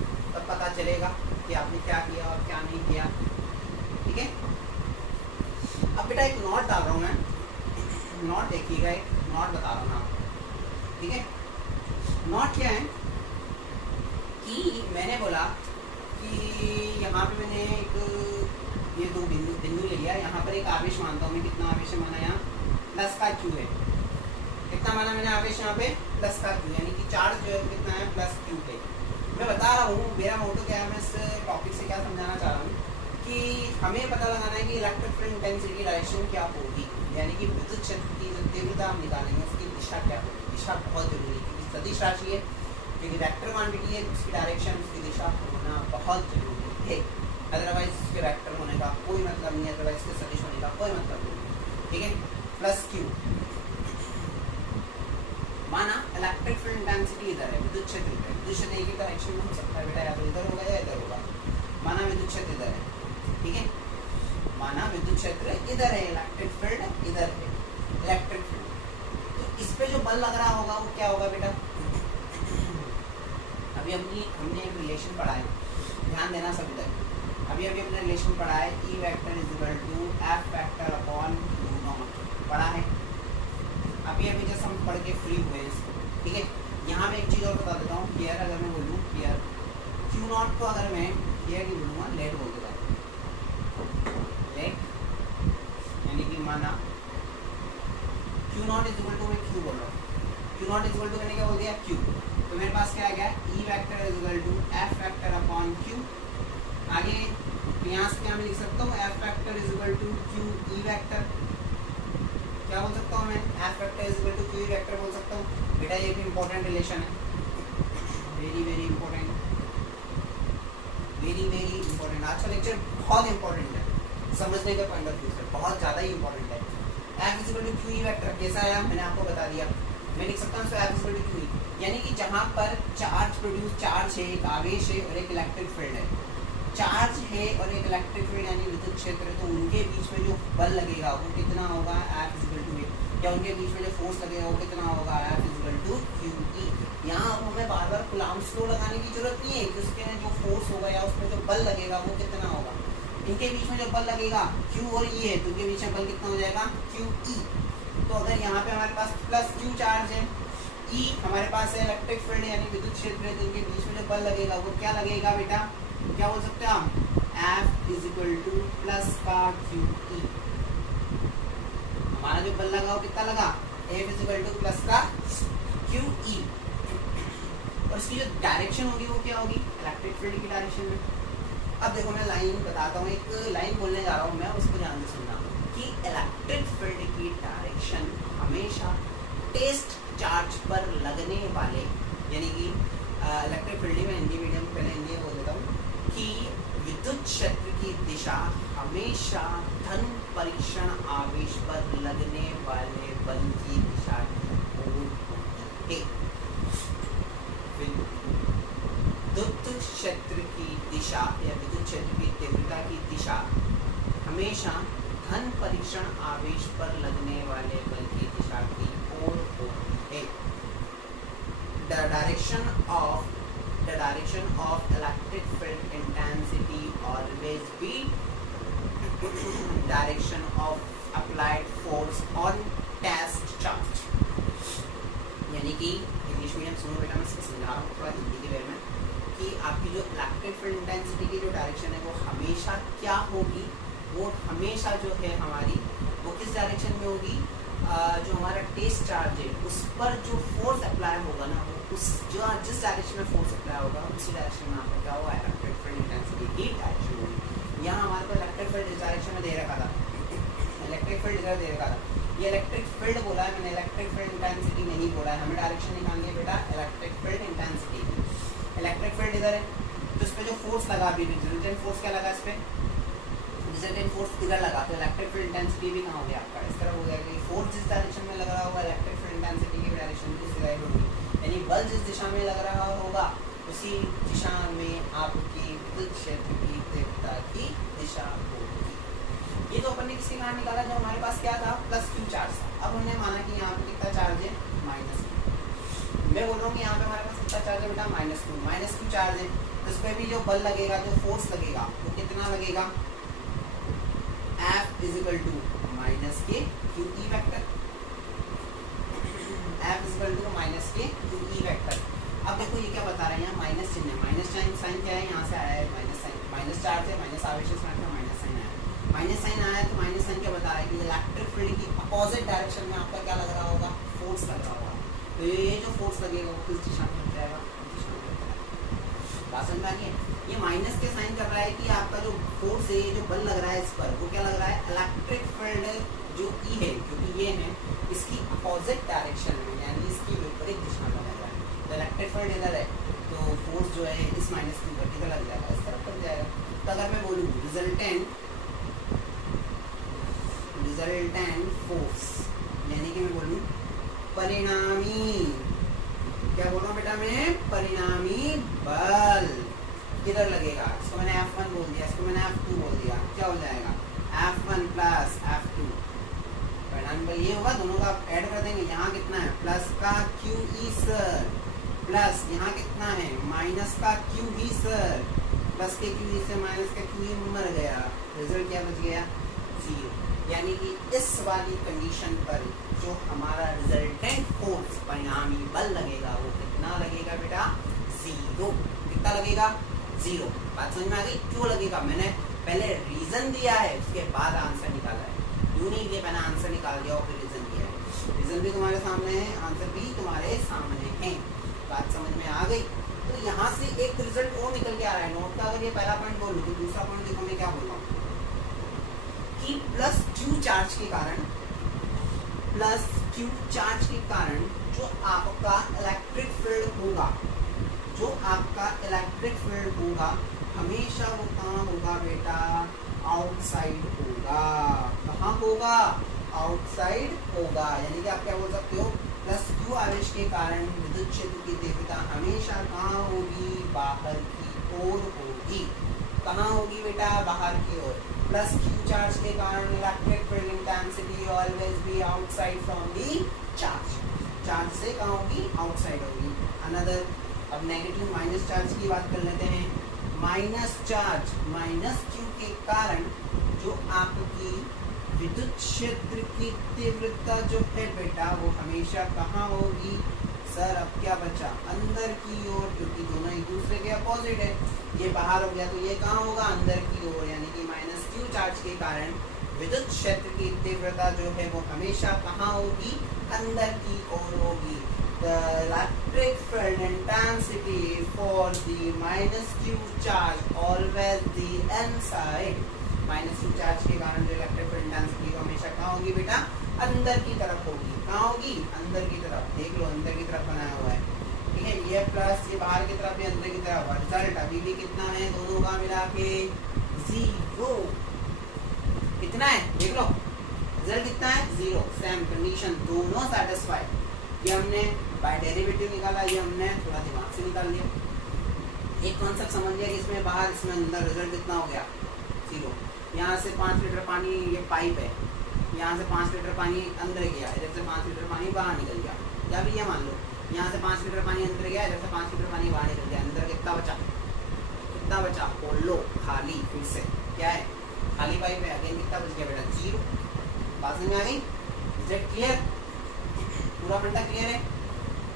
चलेगा कि आपने क्या किया और क्या नहीं किया। ठीक है, अब बेटा एक नोट डाल रहा हूँ मैं, नोट देखिएगा, एक नोट बता रहा हूँ आपको। ठीक है, नोट क्या है कि मैंने बोला कि यहाँ पे मैंने एक ये दो बिंदु ले लिया, यहाँ पर एक आवेश मानता हूँ मैं, कितना आवेश है माना यहाँ, प्लस का क्यू है। कितना माना मैंने आवेश यहाँ पे, प्लस का क्यू, यानी कि चार्ज जो है कितना है, प्लस क्यू पे। मैं बता रहा हूँ मेरा मोटो क्या है, मैं इस टॉपिक से क्या समझाना चाह रहा हूँ कि हमें पता लगाना है कि इलेक्ट्रिक फील्ड इंटेंसिटी की डायरेक्शन क्या होगी, यानी कि विद्युत क्षेत्र की जो तीव्रता हम निकालेंगे उसकी दिशा क्या होगी। दिशा बहुत जरूरी है क्योंकि सदिश राशि है, क्योंकि वेक्टर क्वांटिटी है, उसकी डायरेक्शन उसकी दिशा होना बहुत जरूरी है। अदरवाइज उसके वेक्टर होने का कोई मतलब नहीं है, अदरवाइज उसके सदिश होने का कोई मतलब नहीं। ठीक है, प्लस क्यू माना इलेक्ट्रिक फील्ड इंटेंसिटी इधर है, विद्युत क्षेत्र इधर है। विद्युत क्षेत्र एक ही डायरेक्शन में हो सकता है बेटा, या तो इधर होगा या इधर होगा। माना विद्युत क्षेत्र इधर है, ठीक है, माना विद्युत क्षेत्र इधर है, इलेक्ट्रिक फील्ड इधर है, इलेक्ट्रिक फील्ड, तो इस पे जो बल लग रहा होगा वो क्या होगा बेटा। अभी हमने एक रिलेशन पढ़ा है, ध्यान देना सभी तक। अभी हमने रिलेशन पढ़ा है, E vector is equal to F vector upon Q naught, पढ़ा है। अभी जैसे हम पढ़ के फ्री हुए हैं। ठीक है, यहाँ मैं एक चीज़ और बता देता हूँ, क्लियर अगर मैं बोलूँ क्लियर, Q नॉट को अगर मैं क्लियर नहीं बोलूँगा, लेट बोल देता हूँ, लेट, यानी कि माना Q naught is equal to, मैं Q बोल रहा हूँ, Q naught is equal to मैंने क्या बोल दिया, Q, तो मेरे पास क्या आ गया, E vector is equal to F vector upon Q। आगे यहाँ से क्या मैं लिख सकता हूँ, F vector is equal to Q E vector, क्या बोल सकता हूँ मैं, F vector is equal to Q E vector बोल सकता हूँ। बेटा ये भी इंपॉर्टेंट रिलेशन है, very very important, very very important. आज का लेक्चर बहुत इंपॉर्टेंट है, समझने के पॉइंट ऑफ व्यू से बहुत ज़्यादा ही इंपॉर्टेंट है। F is equal to Q E vector कैसा आया, मैंने आपको बता दिया। मैं लिख सकता हूँ F is equal to Q E, यानी कि जहाँ पर चार्ज प्रोड्यूस, चार्ज है, एक आवेश है और एक इलेक्ट्रिक फील्ड है, चार्ज है और एक इलेक्ट्रिक फील्ड यानी विद्युत क्षेत्र है, तो उनके बीच में जो बल लगेगा वो कितना होगा, F is equal to A, या उनके बीच में जो फोर्स लगेगा वो कितना होगा, F is equal to QE। यहाँ अब हमें बार बार कूलम्ब्स लॉ लगाने की जरूरत नहीं है कि उसके जो फोर्स होगा या उसमें जो बल लगेगा वो कितना होगा। इनके बीच में जो बल लगेगा Q और E है, तो इनके बीच में बल कितना हो जाएगा, QE। तो अगर यहाँ पे हमारे पास प्लस Q चार्ज है, E हमारे पास है इलेक्ट्रिक फील्ड यानी विद्युत क्षेत्र है, तो इनके बीच में जो बल लगेगा वो क्या लगेगा बेटा, क्या बोल सकते हैं हम, F is equal two plus का QE। हमारा जो बल लगा वो कितना लगा, F is equal two plus का QE, और इसकी जो डायरेक्शन होगी वो क्या होगी, इलेक्ट्रिक फील्ड की डायरेक्शन में। अब देखो मैं लाइन बताता हूँ, एक लाइन बोलने जा रहा हूँ मैं, उसको ध्यान से सुनना कि इलेक्ट्रिक फील्ड की डायरेक्शन हमेशा टेस्ट चार्ज पर लगने वाले, यानी कि इलेक्ट्रिक फील्ड में हिंदी मीडियम, पहले हिंदी बोल देता हूँ कि विद्युत क्षेत्र की दिशा हमेशा धन परीक्षण आवेश पर लगने वाले बल की दिशा की विद्युत क्षेत्र की दिशा या विद्युत क्षेत्र की तीव्रता की दिशा हमेशा धन परीक्षण आवेश पर लगने वाले बल की दिशा की ओर होती है। The direction of electric field intensity always be direction of applied force on test charge। यानी कि इंग्लिश मीडियम सुनो बेटा, मैं समझा रहा हूँ थोड़ा हिंदी के बारे में कि आपकी जो इलेक्ट्रिक फील्ड इंटेंसिटी की जो डायरेक्शन है वो हमेशा क्या होगी, वो हमेशा जो है हमारी वो किस डायरेक्शन में होगी, जो हमारा टेस्ट चार्ज है उस पर जो फोर्स अप्लाई होगा ना, वो उस जो जिस डायरेक्शन में फोर्स अप्लाई होगा उसी डायरेक्शन में आपका क्या होगा, इलेक्ट्रिक फील्ड इंटेंसिटी की डायरेक्शन होगी। यहाँ हमारे को इलेक्ट्रिक फील्ड इस डायरेक्शन में दे रखा था, इलेक्ट्रिक फील्ड इधर दे रखा था, ये इलेक्ट्रिक फील्ड बोला है मैंने, इलेक्ट्रिक फील्ड इंटेंसिटी नहीं बोला है। हमें डायरेक्शन निकालनी है बेटा इलेक्ट्रिक फील्ड इंटेंसिटी की। इलेक्ट्रिक फील्ड इधर है तो इस पर जो फोर्स लगा, अभी रिजल्टेंट फोर्स क्या लगा, इस पर रिजल्टेंट फोर्स इधर लगा, तो इलेक्ट्रिक फील्ड इंटेंसिटी भी कहाँ हो गया आपका, इस तरह हो गया कि फोर्स जिस डायरेक्शन में लग रहा होगा इलेक्ट्रिक फील्ड इंटेंसिटी की डायरेक्शन भी इस होगी, यानी बल जिस दिशा में लग रहा होगा उसी दिशा में आपकी विद्युत क्षेत्र की तीव्रता की दिशा होगी। ये तो अपन ने किसके कारण निकाला, जब हमारे पास क्या था, प्लस Q चार्ज था। अब हमने माना कि यहाँ पे कितना चार्ज है, माइनस। मैं बोल रहा हूँ कि यहाँ पे हमारे पास कितना चार्ज है बेटा -2 चार्ज है। तो इस पर भी जो बल लगेगा, जो फोर्स लगेगा वो कितना लगेगा, F is equal to minus K Q E vector, F is equal to minus K Q E vector. अब देखो ये क्या बता रहे हैं, यहाँ माइनस चिन्ह है, माइनस साइन क्या है, यहाँ से आया है माइनस साइन, माइनस चार्ज है, माइनस आवेश है, माइनस साइन आया है। माइनस साइन आया है तो माइनस साइन क्या बता रहा है कि इलेक्ट्रिक फील्ड की अपोजिट डायरेक्शन में आपका क्या लग रहा होगा, फोर्स लग रहा होगा। तो ये जो फोर्स लगेगा वो किस दिशा में लग जाएगा, बात समझ में आ रही है। ये माइनस के साइन कर रहा है कि आपका जो फोर्स है, जो बल लग रहा है इस पर, वो क्या लग रहा है, इलेक्ट्रिक फील्ड जो ई है, क्योंकि ये है इसकी अपोजिट डायरेक्शन में, यानी इसकी विपरीत दिशा में लग रहा है। तो इलेक्ट्रिक फील्ड इधर है तो फोर्स जो है इस माइनस की ऊपर इधर लग जाएगा, इस तरफ लग जाएगा। तो अगर मैं बोलूँ रिजल्टेंट फोर्स, यानी कि मैं बोलूँ परिणामी, क्या बोल रहा हूँ बेटा मैं, परिणामी बल किधर लगेगा, इसको मैंने F1 बोल दिया, इसको मैंने F2 बोल दिया, क्या हो जाएगा F1 प्लस F2, परिणामी बल ये होगा, दोनों का ऐड कर देंगे। यहाँ कितना है, प्लस का QE सर, प्लस यहाँ कितना है माइनस का QE सर, प्लस के QE से माइनस का QE मर गया, रिजल्ट क्या बच गया, 0। यानी कि इस वाली कंडीशन पर जो हमारा रिजल्टेंट फोर्स परिणामी बल लगेगा वो कितना लगेगा बेटा, 0। कितना लगेगा, 0। बात समझ में आ गई, क्यों लगेगा, मैंने पहले रीजन दिया है उसके बाद आंसर निकाला है, यूं नहीं कि मैंने आंसर निकाल दिया और फिर रीजन दिया है। रीजन भी तुम्हारे सामने है, आंसर भी तुम्हारे सामने है, बात समझ में आ गई। तो यहाँ से एक रिजल्ट और निकल के आ रहा है नोट का। अगर ये पहला पॉइंट बोलूँ तो दूसरा पॉइंट देखो मैं क्या बोल रहा हूँ कि प्लस क्यू चार्ज के कारण जो आपका इलेक्ट्रिक फील्ड होगा, हमेशा वो कहाँ होगा बेटा, आउटसाइड होगा। कहाँ होगा, आउटसाइड होगा। यानी कि आप क्या बोल सकते हो, प्लस क्यू आवेश के कारण विद्युत क्षेत्र की तीव्रता हमेशा कहाँ होगी, बाहर की ओर होगी। कहाँ होगी बेटा, बाहर की ओर। प्लस क्यू चार्ज के कारण electric field intensity always be outside from the charge से कहाँ होगी, आउटसाइड होगी। अनदर, अब नेगेटिव माइनस चार्ज की बात कर लेते हैं। माइनस चार्ज, माइनस क्यू के कारण जो आपकी विद्युत क्षेत्र की तीव्रता जो है बेटा वो हमेशा कहाँ होगी सर, अब क्या बचा, अंदर की ओर, क्योंकि दोनों एक दूसरे के अपोजिट है। ये बाहर हो गया तो ये कहाँ होगा, अंदर की ओर। यानी कि माइनस क्यू चार्ज के कारण विद्युत क्षेत्र की तीव्रता जो है वो हमेशा कहाँ होगी, अंदर की ओर होगी। The electric field intensity for the minus q charge always the inside. Minus Q charge के कारण जो इलेक्ट्रिक फील्ड इंटेंसिटी हमेशा कहाँ होगी बेटा, अंदर की तरफ होगी। कहाँ होगी, अंदर की तरफ। देख लो अंदर की तरफ बनाया हुआ है, ठीक है। ये प्लस, ये बाहर की तरफ, ये अंदर की तरफ। रिजल्ट अभी भी कितना है, दोनों का मिला के 0। कितना है देख लो, रिजल्ट कितना है, 0। सेम कंडीशन, दोनों सेटिस्फाइड। ये हमने बाय डेरिवेटिव निकाला, ये हमने थोड़ा दिमाग से निकाल लिया। एक कॉन्सेप्ट समझ लिया कि इसमें बाहर, इसमें अंदर। रिजल्ट कितना हो गया, 0। यहाँ से 5 लीटर पानी, ये पाइप है, यहाँ से 5 लीटर पानी अंदर गया, इधर से 5 लीटर पानी बाहर निकल गया। या भी ये मान लो यहाँ से 5 लीटर पानी अंदर गया, इधर से 5 लीटर पानी बाहर निकल गया। अंदर कितना बचा, कितना बचा, खोल लो खाली। फिर से क्या है, खाली पाइप है। अगेन कितना बच गया बेटा, 0। बात समझ में आ गई, रिजल्ट क्लियर, पूरा फंडा क्लियर है,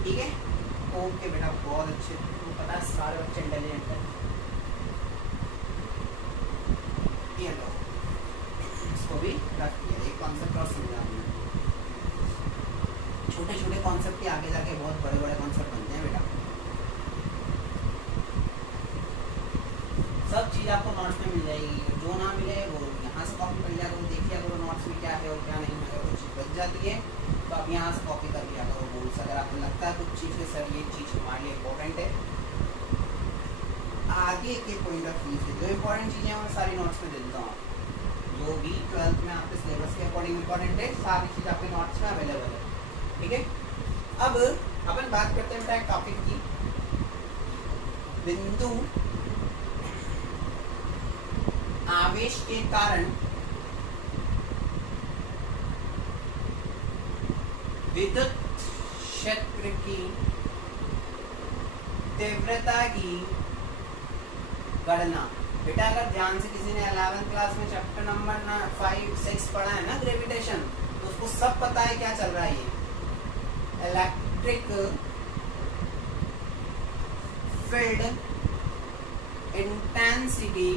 ठीक है। ओके बेटा, बहुत अच्छे, तो पता है सारे बच्चे इंटेलिजेंट है। ये लो, इसको भी रख दिया। एक कॉन्सेप्ट और समझा हमने। छोटे छोटे कॉन्सेप्ट के आगे जाके बहुत बड़े बड़े कॉन्सेप्ट बनते हैं बेटा। सब चीज़ आपको नोट्स में मिल जाएगी, जो ना मिले वो यहाँ से कॉपी कर लिया करो, देख लिया करो नोट्स में क्या है और क्या नहीं। अगर कुछ बच जाती है तो आप यहाँ से कॉपी कर लिया करो बोर्ड। अगर आपको लगता है कुछ चीज़ के सर ये चीज़ हमारे लिए इम्पोर्टेंट है, आगे के पॉइंट ऑफ व्यू से जो इम्पोर्टेंट चीज़ें हैं मैं सारी नोट्स में दे देता हूँ। जो भी 12th में आपके सिलेबस के अकॉर्डिंग इम्पोर्टेंट है, सारी चीज़ आपके नोट्स में अवेलेबल है, ठीक है। अब अपन बात करते हैं बेटा टॉपिक की, बिंदु आवेश के कारण विद्युत क्षेत्र की तीव्रता की गणना। बेटा अगर ध्यान से किसी ने 11th क्लास में चैप्टर नंबर 5-6 पढ़ा है ना ग्रेविटेशन, तो उसको सब पता है क्या चल रहा है। ये electric field intensity,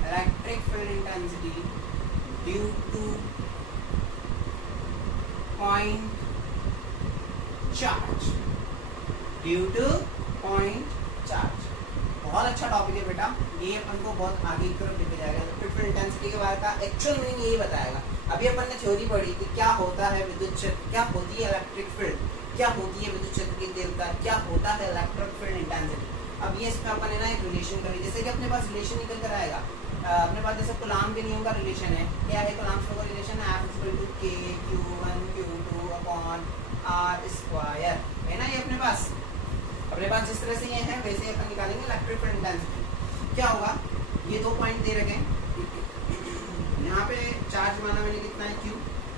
electric field intensity due two point charge, due two point charge. बहुत अच्छा टॉपिक है बेटा, ये अपन को बहुत आगे की तरफ लेके जाएगा। इलेक्ट्रिक फील्ड इंटेंसिटी के बारे का एक्चुअल मीनिंग यही बताएगा। अभी अपन ने थ्योरी पढ़ी कि क्या होता है विद्युत क्षेत्र, क्या होती है इलेक्ट्रिक फील्ड, क्या होती है विद्युत क्षेत्र की तीव्रता, क्या होता है इलेक्ट्रिक फील्ड इंटेंसिटी। अब ये इसमें अपन है ना एक रिलेशन करें, जैसे कि अपने पास रिलेशन निकल कर आएगा। अपने पास जैसे कूलाम के नियम का रिलेशन है, क्या है कूलाम का रिलेशन है, F=K₂ r² है ना। ये अपने पास जिस तरह से ये है वैसे अपन निकालेंगे इलेक्ट्रिक फील्ड इंटेंसिटी। क्या होगा, ये 2 पॉइंट दे रखे हैं। यहाँ पे चार्ज माना मैंने कितना है Q,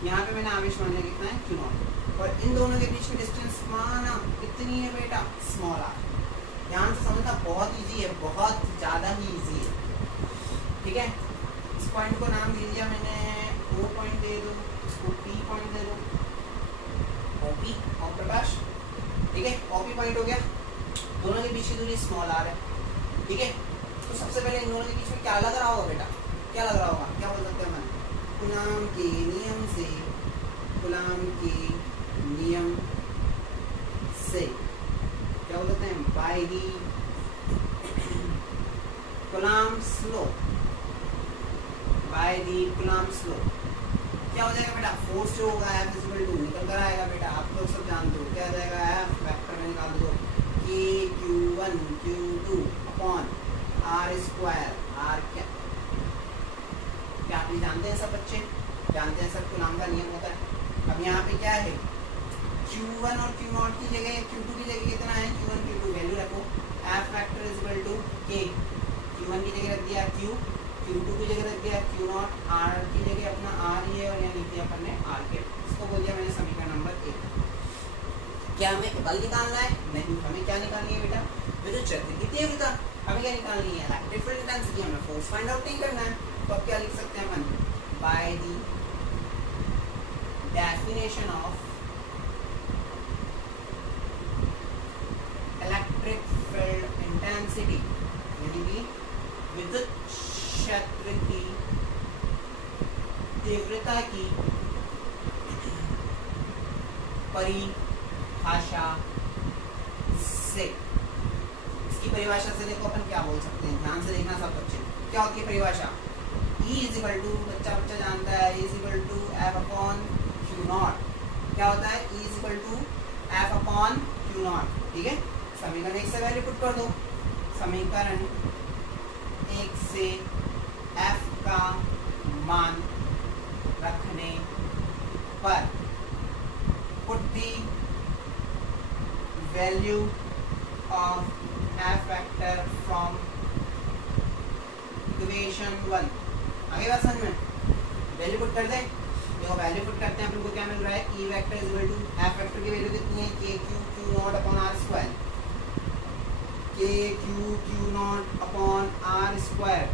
यहाँ पे मैंने आवेश माना कितना है Q0, और इन दोनों के बीच में डिस्टेंस माना कितनी है बेटा, स्मॉल r। ध्यान से समझना, बहुत इजी है, बहुत ज़्यादा ही इजी है। ठीक है, इस पॉइंट को नाम दे दिया मैंने O पॉइंट दे दो, इसको P पॉइंट दे दो, OP और प्रकाश। ठीक है, OP पॉइंट हो गया। दोनों के बीच की दूरी स्मॉल r है। ठीक है, तो सबसे पहले इन दोनों के बीच में क्या लग रहा होगा बेटा, क्या लग रहा होगा, क्या बोल सकते हैं हम, कूलाम के नियम से, कूलाम के नियम से क्या बोल सकते हैं, by the coulombs law, by the coulombs law क्या हो जाएगा बेटा, फोर्स जो होगा F=2 निकल कर आएगा बेटा, आप लोग सब जानते हो क्या आ जाएगा, F वेक्टर में निकाल दो K₂ Q2 upon r², r क्या आप जानते हैं सब बच्चे, जानते हैं सब कूलाम का नियम होता है। अब यहाँ पे क्या है, Q1 और Q0 की जगह Q2 की जगह कितना है, Q1 Q2 वैल्यू रखो, F=K, Q1 की जगह रख दिया Q, Q2 की जगह रख दिया Q0, R की जगह अपना R ही है और यहाँ लिख दिया अपन ने R के। इसको बोल दिया मैंने समीकरण नंबर 1। क्या हमें बल निकालना है, नहीं, हमें क्या निकालनी है बेटा, विद्युत क्षेत्र की तीव्रता। हमें क्या निकालनी है, इलेक्ट्रिक फील्ड इंटेंसिटी, हमें फोर्स फाइंड आउट नहीं करना है। तो अब क्या लिख सकते हैं अपन, by the definition of electric field intensity, यानी कि विद्युत क्षेत्र की तीव्रता की परिभाषा से, इसकी परिभाषा से देखो अपन क्या बोल सकते हैं, ध्यान से देखना सब बच्चे। क्या होती है परिभाषा, E= बच्चा जानता है, E=F/Q0। क्या होता है, E=F/Q0। ठीक है, समीकरण 1 से वैल्यू पुट कर दो, समीकरण 1 से F का मान रखने पर put the value of F vector from equation 1। आगे बात समझ में, वैल्यू पुट कर दें। देखो वैल्यू पुट करते हैं, अपन को क्या मिल रहा है, E F वेक्टर की वैल्यू कितनी है, K₂ Q0/r²।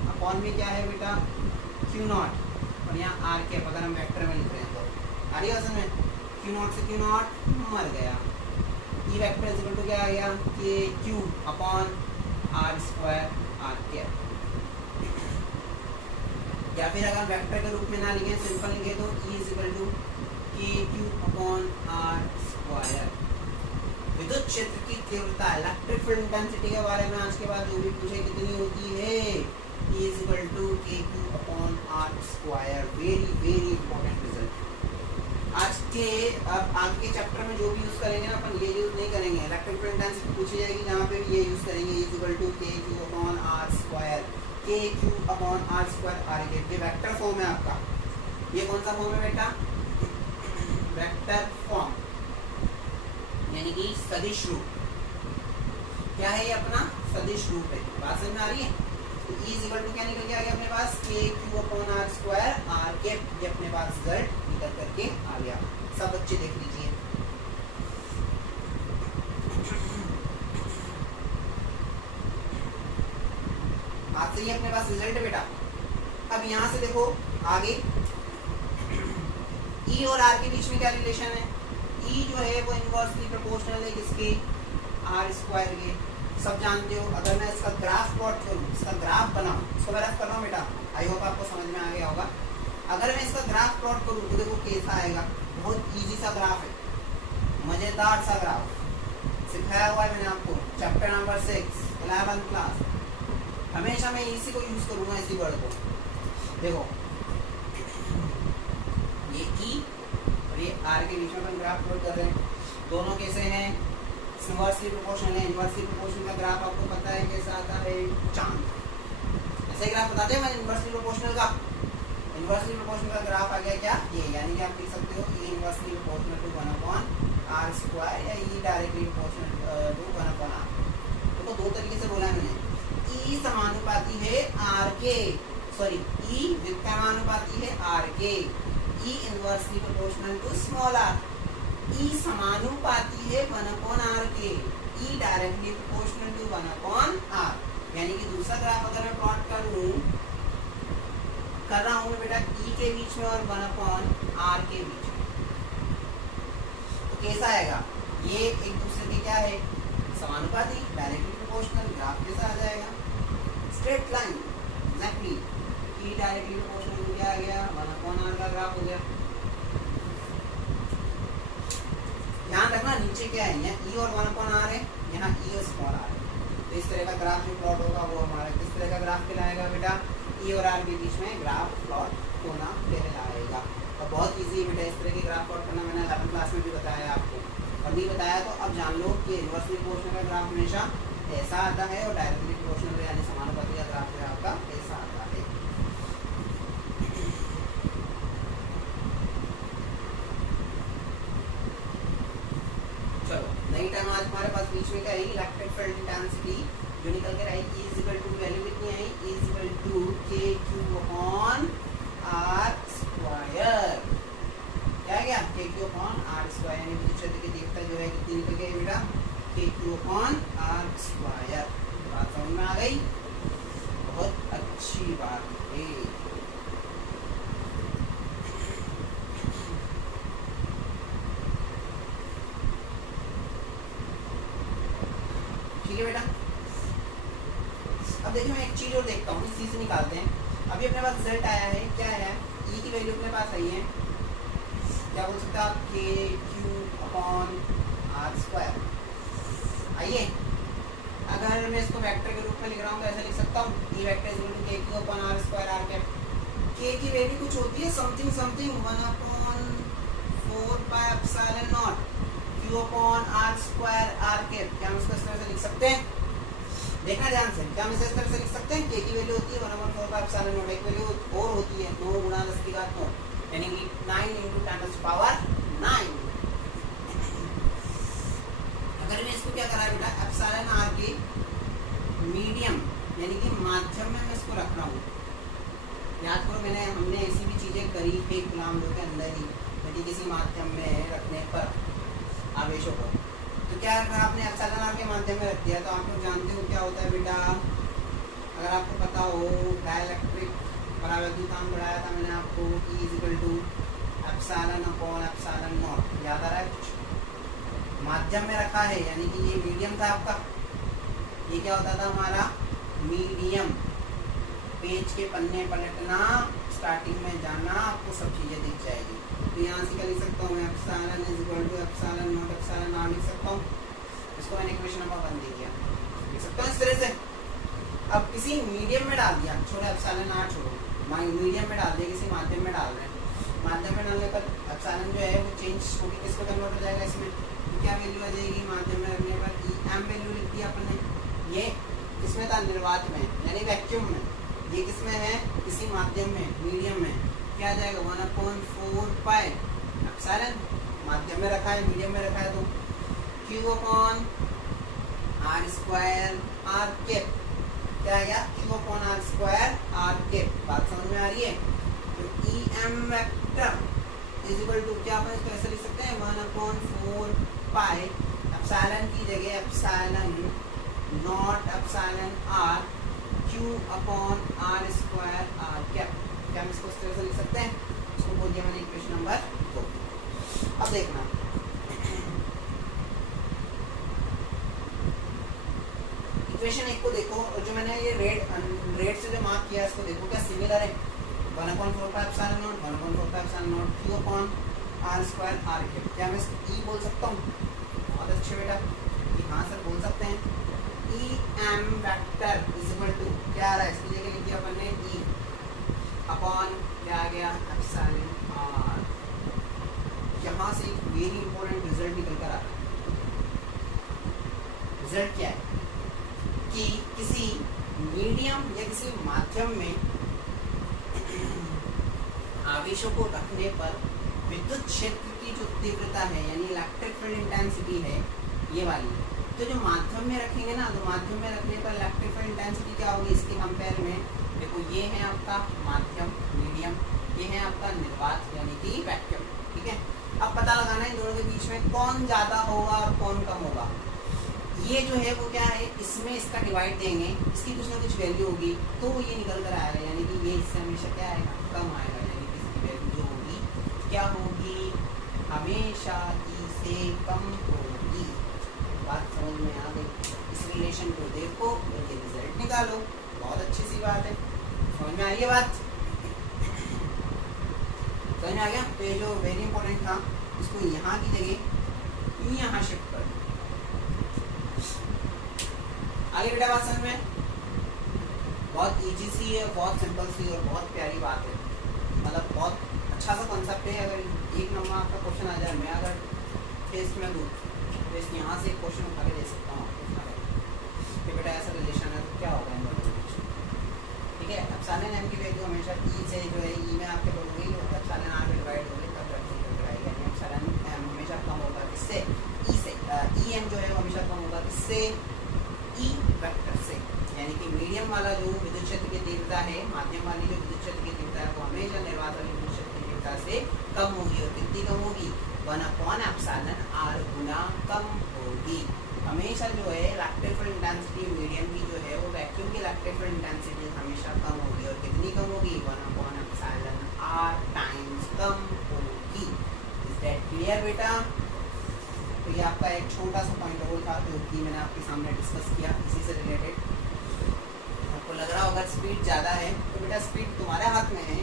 अपॉन में क्या है बेटा, Q0, और यहाँ r के अगर हम वेक्टर में लिख रहे हैं तो आ रही है समझ में, Q0 से Q0 मर गया, E वेक्टर क्या आ गया, K₂/r²। या फिर अगर वेक्टर के रूप में ना लिखे, सिंपल लिखे तो E=K₂/r²। विद्युत क्षेत्र की तीव्रता, इलेक्ट्रिक फील्ड इंटेंसिटी के बारे में आज के बाद जो भी पूछे कितनी होती है, E=K₂/r²। Very important result. आज के चैप्टर में जो भी यूज करेंगे ना अपन, ये यूज नहीं करेंगे। इलेक्ट्रिक फील्ड इंटेंसिटी पूछी जाएगी जहाँ पे ये यूज करेंगे, E=K₂/r²। K₂/r², ये वेक्टर फॉर्म है आपका। ये कौन सा फॉर्म है बेटा, वेक्टर फॉर्म, यानी कि सदिश रूप। क्या है ये अपना सदिश रूप है, बात समझ में आ रही है। तो E= क्या निकल के आ गया अपने पास, K₂/r², r के ये अपने पास रिजल्ट निकल करके आ गया। सब बच्चे देख लीजिए। आज से ही अपने पास रिजल्ट है बेटा। अब यहाँ से देखो आगे ई और आर के बीच में क्या रिलेशन है? ई जो है वो इनवर्सली प्रोपोर्शनल है किसके? आर स्क्वायर के। सब जानते हो। अगर मैं इसका ग्राफ प्लॉट करूँ, इसका ग्राफ बनाऊँ, इसको मैं रफ कर रहा हूँ बेटा, आई होप आपको समझ में आ गया होगा। अगर मैं इसका ग्राफ प्लॉट करूँ तो देखो कैसा आएगा। बहुत इजी सा ग्राफ है, मजेदार सा ग्राफ सिखाया हुआ है मैंने आपको चैप्टर नंबर 6 11th क्लास। हमेशा मैं इसी को यूज करूंगा, इसी वर्ड को। देखो ये ई और ये आर के बीच में अपन ग्राफ प्लॉट कर रहे हैं। दोनों कैसे हैं? इनवर्सली प्रोपोर्शनल है। इनवर्सली प्रोपोर्शनल का ग्राफ आपको पता है कैसा आता है? चांद ऐसे ग्राफ बताते हैं मैं इनवर्सली प्रोपोर्शनल का। इनवर्सली प्रोपोर्शनल का ग्राफ आ गया क्या? ये, यानी कि आप लिख सकते हो E inversely proportional to 1/r square या E directly proportional to 1/r। देखो दो तरीके से बोला है मैंने। ई समानुपाती है आर के, सॉरी ई व्युत्क्रमानुपाती है आर के। E inversely proportional to small R. E समानुपाती है 1/r के। E directly proportional to 1/r। यानी कि दूसरा ग्राफ अगर मैं प्लॉट कर रहा हूँ बेटा ई के बीच में और 1/r के बीच में, तो कैसा आएगा? ये एक दूसरे के क्या है? समानुपाती, डायरेक्टली प्रोपोर्शनल। ग्राफ कैसा आ जाएगा? Straight line exactly. E directly proportional to क्या आ गया? 1/r का ग्राफ हो गया। ध्यान रखना नीचे क्या है? यहाँ ई और 1/r है, यहाँ ई और स्मॉल आर है। तो इस तरह का ग्राफ जो प्लॉट होगा वो हमारा किस तरह का ग्राफ कहलाएगा बेटा? ई और आर के बीच में ग्राफ प्लॉट होना कहलाएगा। और बहुत इजी है बेटा इस तरह के ग्राफ प्लॉट करना। मैंने 11th क्लास में भी बताया आपको, और नहीं बताया तो अब जान लो कि इनवर्सली प्रोपोर्शनल का ग्राफ हमेशा ऐसा आता है और डायरेक्टली प्रोपोर्शनल यानी समानुपाती का ग्राफ है आपका ऐसा आता है। चलो नई टर्म आज हमारे पास बीच में क्या है? इलेक्ट्रिक फील्ड इंटेंसिटी जो निकल कर आई E इक्वल टू वैल्यू कितनी आई? E equal to KQ upon R square. क्या है क्या? KQ अपॉन R स्क्वायर, यानी विद्युत क्षेत्र की तीव्रता जो है कितनी निकल गई बेटा? KQ upon R square. बात समझ में आ गई? बहुत अच्छी बात है। ठीक है बेटा। अब देखिए मैं एक चीज और देखता हूँ, इसी से निकालते हैं। अभी अपने पास रिजल्ट आया है, क्या है? ई की वैल्यू अपने पास आई है, क्या बोल सकते हैं आप? KQ upon R square. आइए अगर मैं इसको वेक्टर के रूप में लिख रहा हूँ तो ऐसा लिख सकता हूँ E vector is equal to KQ upon R square r cap. K की वैल्यू कुछ होती है something something 1/4 pi epsilon naught Q upon R square r cap. क्या हम इसको इस तरह से लिख सकते हैं? देखना ध्यान से, क्या हम इसे इस तरह से लिख सकते हैं? K की वैल्यू होती है 1/4 पाई एप्सिलॉन नॉट। एक वैल्यू और होती है 9 गुणा 10 की घात 9, यानी कि 9 × 10⁻⁹। अगर मैं इसको क्या करा बेटा? एप्सिलॉन आर के मीडियम यानी कि माध्यम में मैं इसको रख रहा हूँ। याद करो हमने ऐसी भी चीजें करी थे गुलाम के अंदर ही, यदि किसी माध्यम में रखने पर आवेशों को, तो क्या रखा आपने? एप्सिलॉन आर के माध्यम में रख दिया। तो आप लोग जानते हो क्या होता है बेटा? अगर आपको पता हो डाइलेक्ट्रिक परावैद्युतांक बढ़ाया था मैंने आपको E equal to epsilon upon epsilon naught. याद आ रहा है कुछ? माध्यम में रखा है यानी कि ये मीडियम था आपका। ये क्या होता था हमारा? मीडियम। पेज के पन्ने पलटना, स्टार्टिंग में जाना, आपको सब चीजें दिख जाएगी। तो यहाँ से क्या लिख सकता हूँ? Epsilon is equal to epsilon naught epsilon r लिख सकता हूँ। इसको मैंने इक्वेशन नंबर 1 दे दिया, लिख सकता हूँ इस तरह से। अब किसी मीडियम में डाल दिया, छोड़ो एप्सिलॉन आर छोड़ो, मीडियम में डाल दिया, किसी माध्यम में डाल रहे हैं। माध्यम में डालने पर एप्सिलॉन जो है वो चेंज होकर किसको कन्वर्ट हो जाएगा? इसमें तो क्या वैल्यू आ जाएगी? माध्यम में रखने पर एम वैल्यू लिख दिया अपन ने। ये किसमें था? निर्वात में यानी वैक्यूम में। ये किसमें है? किसी माध्यम में, मीडियम में। क्या आ जाएगा? 1/4 पाई एप्सिलॉन। माध्यम में रखा है, मीडियम में रखा है, तो Q upon R square r cap. क्या आ गया? Q upon R square r cap. बात समझ में आ रही है? तो E M vector is equal to क्या अपन इसको ऐसे लिख सकते हैं? 1/4 पाई एप्सिलॉन की जगह epsilon naught epsilon r Q upon r square r cap. क्या हम इसको इस तरह से लिख सकते हैं? इसको बोल दिया मैंने इक्वेशन नंबर 2। अब देखना इक्वेशन 1 को देखो, और जो मैंने ये रेड से जो मार्क किया इसको देखो, क्या सिमिलर है? 1/4 Q upon r square r cap. क्या मैं इसको ई बोल सकता हूँ? बहुत अच्छे बेटा, हाँ सर बोल सकते हैं। E M vector is equal to क्या आ रहा है? इसकी जगह लिख दिया अपन ने ई अपॉन क्या आ गया? Epsilon r. यहाँ से एक वेरी इंपॉर्टेंट रिजल्ट निकल कर आ रहा है। रिजल्ट क्या है कि किसी मीडियम या किसी माध्यम में आवेशों को रखने पर विद्युत क्षेत्र की जो तीव्रता है यानी इलेक्ट्रिक फील्ड इंटेंसिटी है ये वाली, तो जो माध्यम में रखेंगे ना, तो माध्यम में रखने पर इलेक्ट्रिक फील्ड इंटेंसिटी क्या होगी इसके कंपेयर में? देखो ये है आपका माध्यम मीडियम, ये है आपका निर्वात यानी कि वैक्यूम, ठीक है। अब पता लगाना है इन दोनों के बीच में कौन ज़्यादा होगा और कौन कम होगा। ये जो है वो क्या है, इसमें इसका डिवाइड देंगे, इसकी कुछ ना कुछ वैल्यू होगी तो ये निकल कर आएगा, यानी कि ये इससे हमेशा क्या आएगा? कम आएगा, यानी कि इसकी वैल्यू जो होगी क्या होगी? हमेशा ई से कम होगी। बात समझ में आ गई? इस रिलेशन को देखो और ये रिजल्ट निकालो, बहुत अच्छी सी बात है। समझ में आ रही है बात? समझ में आ गया? तो ये जो वेरी इंपॉर्टेंट था इसको यहाँ की जगह यहाँ शिफ्ट कर दो। आगे बेटा बात समझ में? बहुत इजी सी है, बहुत सिंपल सी और बहुत प्यारी बात है, मतलब बहुत अच्छा सा कॉन्सेप्ट है। अगर 1 नंबर आपका क्वेश्चन आ जाए, मैं अगर टेस्ट में दूँ तो इस यहाँ से एक क्वेश्चन उठा के दे सकता हूँ कि बेटा ऐसा रिलेशन है तो क्या होगा इन दोनों के बीच, ठीक है। एप्सिलॉन एम की वैल्यू हमेशा ई से जो है ई में आपके बढ़ोगी, एप्सिलॉन आर में डिवाइड होगी तब वेक्टर आएगी, यानी एप्सिलॉन एम हमेशा कम होगा किससे? ई से। ई एम जो है वो हमेशा कम होगा किससे? ई वेक्टर से। यानी कि मीडियम वाला जो विद्युत क्षेत्र की तीव्रता है, माध्यम वाली जो विद्युत क्षेत्र की तीव्रता है वो हमेशा निर्वात वाली विद्युत क्षेत्र की तीव्रता से कम होगी। और कितनी कम होगी? 1/एप्सिलॉन आर गुना कम होगी। हमेशा जो है इलेक्ट्रिक फील्ड इंटेंसिटी मीडियम की जो है वो वैक्यूम की इलेक्ट्रिक फील्ड इंटेंसिटी हमेशा कम होगी। और कितनी कम होगी? 1/एप्सिलॉन आर टाइम्स कम होगी। इज दैट क्लियर बेटा? तो ये आपका एक छोटा सा पॉइंट और था जो कि मैंने आपके सामने डिस्कस किया इसी से रिलेटेड। आपको लग रहा होगा स्पीड ज़्यादा है, तो बेटा स्पीड तुम्हारे हाथ में है।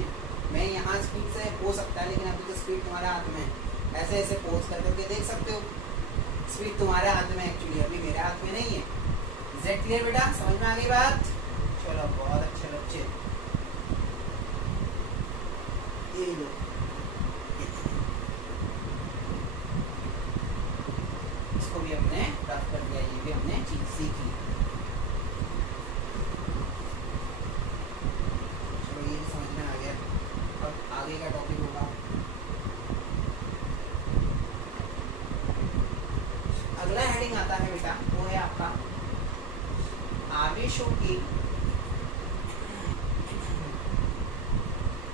मैं यहाँ स्पीड से हो सकता है, लेकिन अभी तो स्पीड तुम्हारे हाथ में है। ऐसे ऐसे पोज कर करके देख सकते हो, स्पीड तुम्हारे हाथ में एक्चुअली, अभी मेरे हाथ में नहीं है। इज दैट क्लियर बेटा? समझ में आ गई बात? चलो बहुत अच्छे बच्चे। ये लो, इसको भी हमने प्राप्त कर दिया, ये भी हमने चीज सीख ली। चलो ये भी समझ में आ गया। अब आगे का टॉपिक होगा, अगला हेडिंग आता है बेटा, वो है आपका आवेशों की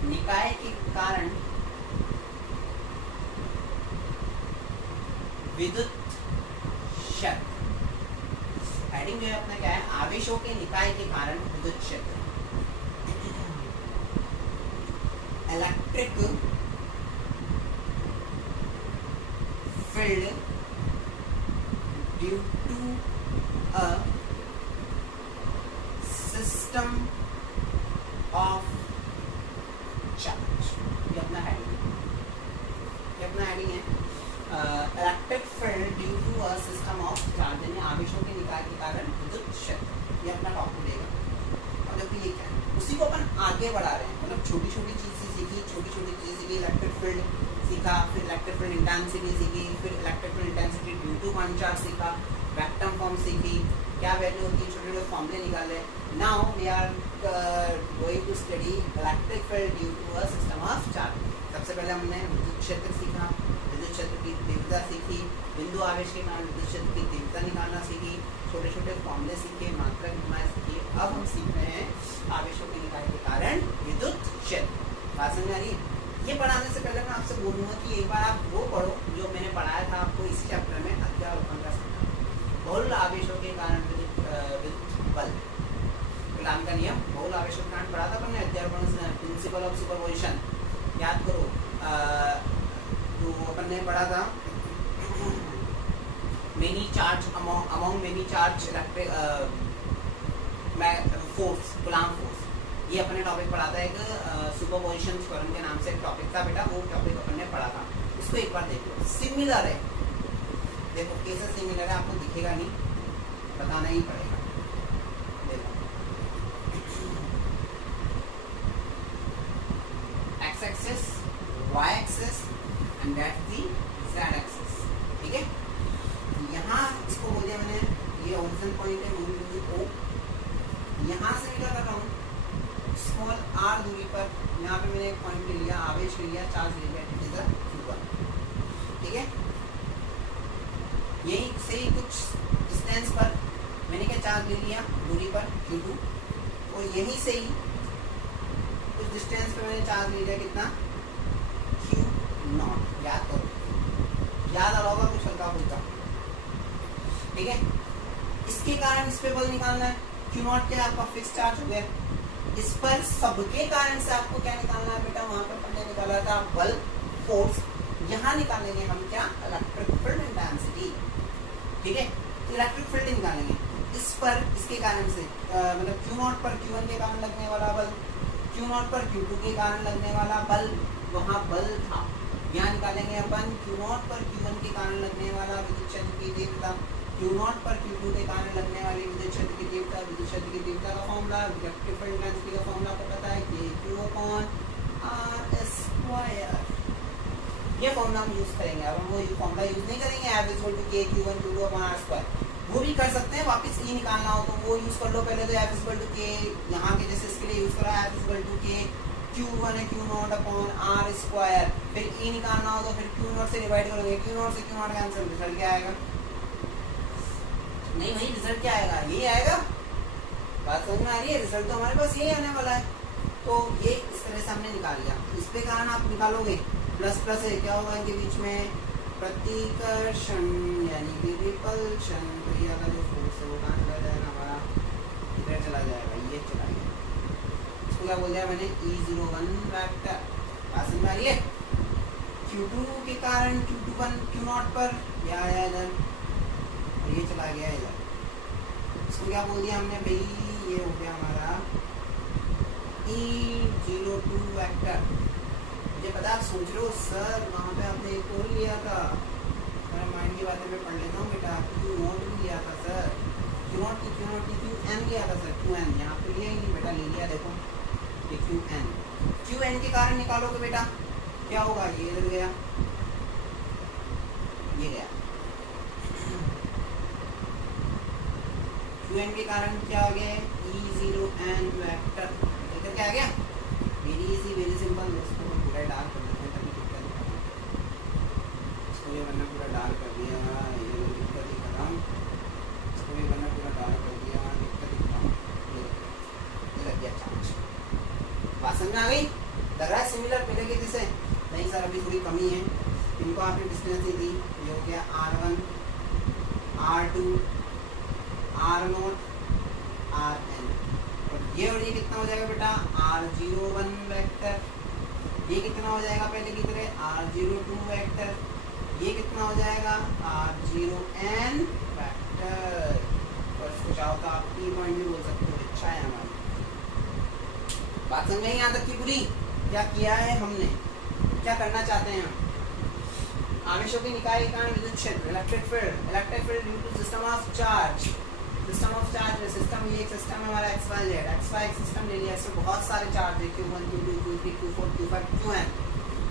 निकाय के कारण विद्युत क्षेत्र। हेडिंग जो है अपना क्या है? आवेशों के निकाय के कारण विद्युत क्षेत्र। Electric field due to a system of charge. ये अपना हेडिंग है, ये अपना हेडिंग है। Electric field due to a system of charge, यानी आवेशों के निकाय के कारण विद्युत क्षेत्र। ये अपना टॉपिक देगा। और देखिए ये क्या है, उसी को अपन आगे बढ़ा रहे हैं, मतलब छोटी छोटी चीज़ें सीखी, छोटी छोटी चीज़ें सीखी। इलेक्ट्रिक फील्ड सीखा, फिर इलेक्ट्रिक फील्ड इंटेंसिटी सीखी, फिर electric field intensity due to one charge सीखा, वेक्टम फॉर्म सीखी, क्या वैल्यू होती है, छोटे छोटे फॉर्मूले निकाले। Now we are going to study electric field due to a system of charge. सबसे पहले हमने विद्युत क्षेत्र सीखा, विद्युत क्षेत्र की तीव्रता सीखी, बिंदु आवेश के कारण विद्युत क्षेत्र की तीव्रता निकालना सीखी, छोटे छोटे फॉर्मूले सीखे, मात्रा निर्णय सीखे। अब हम सीख रहे हैं आवेशों के निकाय के कारण विद्युत क्षेत्र। बात समझ आ रही है? ये पढ़ाने से पहले मैं आपसे बोलूँगा कि एक बार आप वो पढ़ो जो मैंने पढ़ाया था आपको इस चैप्टर में, अध्यारोपण का बहुल आवेशों के कारण विद्युत बल। कलाम का नियम, बहुल आवेशक करंट पढ़ा था अपन ने अध्याय प्रिंसिपल ऑफ सुपरपोजिशन, याद करो। तो अपन ने पढ़ा था many charge among many charge electric force, Coulomb force, ये अपने टॉपिक पढ़ा था। एक सुपरपोजिशन थ्योरम के नाम से एक टॉपिक था बेटा, वो टॉपिक अपन ने पढ़ा था, उसको एक बार देख लो। सिमिलर है, देखो कैसे सिमिलर है आपको दिखेगा नहीं, बताना ही पड़ेगा। देखो X axis, Y axis and that the Z axis, ठीक है। यहाँ इसको बोल दिया मैंने, ये ओरिजिन पॉइंट है O, यहाँ से मैं क्या कर रहा हूँ, स्मॉल r दूरी पर यहाँ पे मैंने एक पॉइंट ले लिया, आवेश ले लिया, चार्ज ले लिया, इट इज अ q1, ठीक है। यही से ही कुछ डिस्टेंस पर मैंने क्या चार्ज ले लिया दूरी पर q2, और यहीं से ही कुछ डिस्टेंस पर मैंने चार्ज ले लिया कितना q0, याद करो, याद आ रहा होगा कुछ हल्का फुल्का, ठीक है। इसके कारण इस पे बल निकालना है, q0 क्या आपका फिक्स चार्ज हो गया, इस पर सबके कारण से आपको क्या निकालना है बेटा, वहां पर हमने निकाला था बल फोर्स, यहाँ निकालेंगे हम क्या, इलेक्ट्रिक फील्ड इंटेंसिटी, ठीक है। इलेक्ट्रिक फील्ड निकालेंगे इस पर, इसके कारण से मतलब q0 पर q1 के कारण लगने वाला बल, q0 पर q2 के कारण लगने वाला बल, वहाँ बल था, यहाँ निकालेंगे अपन q0 पर q1 के कारण लगने वाला विद्युत क्षेत्र की तीव्रता, q0 पर q2 के कारण लगने वाली विद्युत क्षेत्र की तीव्रता, विद्युत क्षेत्र की तीव्रता का फॉर्मूला, इलेक्ट्रिक फील्ड इंटेंसिटी का फॉर्मूला आपको पता है, Q/R², ये फॉर्मूला हम यूज करेंगे। अब हम वो फॉर्मूला यूज नहीं करेंगे, F = K Q1 Q2/R², वो भी कर सकते हैं, वापस E निकालना हो तो वो यूज कर लो। पहले तो F = K, यहाँ के जैसे इसके लिए यूज करो, F = K Q1 Q0/R², फिर E निकालना हो तो फिर Q0 से डिवाइड करोगे, Q0 से Q0 कैंसिल, रिजल्ट क्या आएगा, नहीं भाई रिजल्ट क्या आएगा, यही आएगा, बात समझ में आ रही है, रिजल्ट तो हमारे पास यही आने वाला है। तो ये इस तरह से हमने निकाल लिया, इस पे कारण आप निकालोगे, प्लस प्लस है क्या होगा इनके बीच में, प्रतिकर्षण यानी कि रिपल्शन, तो ये वाला जो फोर्स है वो कहाँ चला जाएगा हमारा, इधर चला जाएगा, ये चला गया, इसको क्या बोल दिया मैंने, E01 वेक्टर, बात समझ में आ रही है। Q2 के कारण Q21 Q0 पर या आया इधर, ये चला गया इधर, इसको क्या बोल दिया हमने भाई, ये हो गया हमारा E02 वेक्टर। मुझे पता आप सोच रहे हो सर वहाँ पे आपने एक और लिया था, मेरा माइंड की बातें मैं पढ़ लेता हूँ बेटा, Q0 भी लिया था सर, Q0 की Qn लिया था सर, Qn यहाँ पे लिया ही नहीं बेटा, ले लिया, देखो ये Qn के कारण निकालोगे बेटा क्या होगा, ये इधर गया, ये गया, Qn के कारण क्या आ गया, E0n वेक्टर, इधर क्या आ गया, वेरी इजी वेरी सिंपल। इसको मैं पूरा डार्क कर देते हैं ताकि दिक्कत नहीं हो, इसको भी मैंने पूरा डार्क कर दिया, ये दिक्कत ही खत्म, इसको भी मैंने पूरा डार्क कर दिया, दिक्कत ही खत्म, ये लग गया चार्ज, बात समझ में आ गई, लग रहा है सिमिलर पहले के जैसे, नहीं सर अभी थोड़ी कमी है, इनको आपने डिस्टेंस दी थी, ये हो गया R1 R2 R0 Rn, और ये कितना हो जाएगा बेटा, R01 वेक्टर, ये कितना हो जाएगा पहले की तरह, R02 वेक्टर, ये कितना हो जाएगा, R0n वेक्टर, और इसको चाहो तो आप T पॉइंट भी बोल सकते हो, अच्छा है हमारी बात समझ में, यहाँ तक की पूरी क्या किया है हमने, क्या करना चाहते हैं हम, आवेशों के निकाय के कारण विद्युत क्षेत्र, electric field due to system of charge, system of charge में सिस्टम, ये एक सिस्टम है हमारा XY एक सिस्टम ले लिया, इसमें बहुत सारे चार्ज है, Q1 Q2 Q3 Q4 Q5 Qn,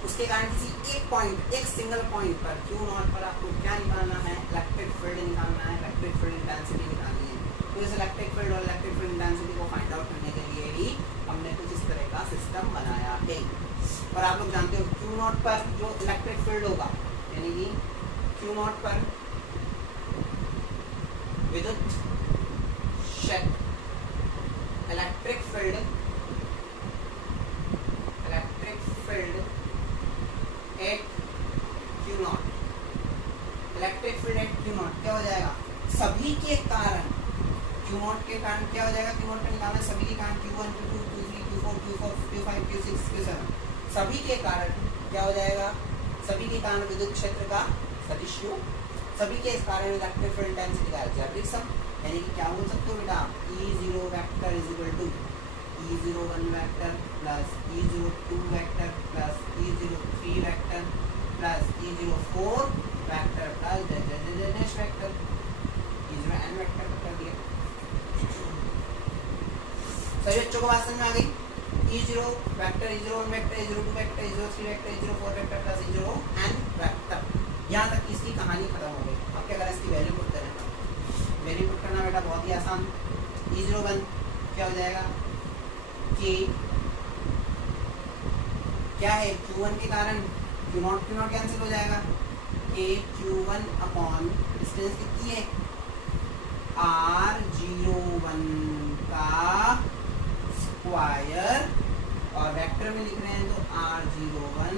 उसके कारण किसी एक पॉइंट, एक सिंगल पॉइंट पर Q0 पर आपको क्या निकालना है, इलेक्ट्रिक फील्ड निकालना है, इलेक्ट्रिक फील्ड इंटेंसिटी निकालनी है। तो इस इलेक्ट्रिक फील्ड और इलेक्ट्रिक फील्ड इंटेंसिटी को फाइंड आउट करने के लिए ही हमने कुछ इस तरह का सिस्टम बनाया है। और आप लोग जानते हो Q0 पर जो इलेक्ट्रिक फील्ड होगा, यानी कि Q0 पर विद्युत क्षेत्र, electric field at Q0, electric field at Q0 क्या हो जाएगा, सभी के कारण Q0 नॉट के कारण क्या हो जाएगा, क्यू नॉट का निकालना है सभी के कारण, Q1 Q2 Q3 Q4 Q4 Q5 Q6 Q7 सभी के कारण क्या हो जाएगा, सभी के कारण विद्युत क्षेत्र का सदिश योग, सभी के इस कारण इलेक्ट्रिक फील्ड इंटेंसिटी का अलजेब्रिक सम, यानी कि क्या बोल सकते हो बेटा, E0 vector is equal to E01 vector plus E02 vector plus E03 vector plus E04 vector plus dash vector, E0n vector कर दिया। सभी बच्चों को बात समझ में आ गई। E0 vector, E01 vector, E02 vector, E03 vector, E04 vector plus E0n vector, यहाँ तक इसकी कहानी खत्म हो गई। अब क्या करना है, इसकी वैल्यू पुट करना, वैल्यू पुट करना बेटा बहुत ही आसान। E01 क्या हो जाएगा, कि क्या है Q1 के कारण Q नॉट कैंसिल हो जाएगा, कि Q1 अपॉन डिस्टेंस कितनी है R01 का स्क्वायर, और वेक्टर में लिख रहे हैं तो R01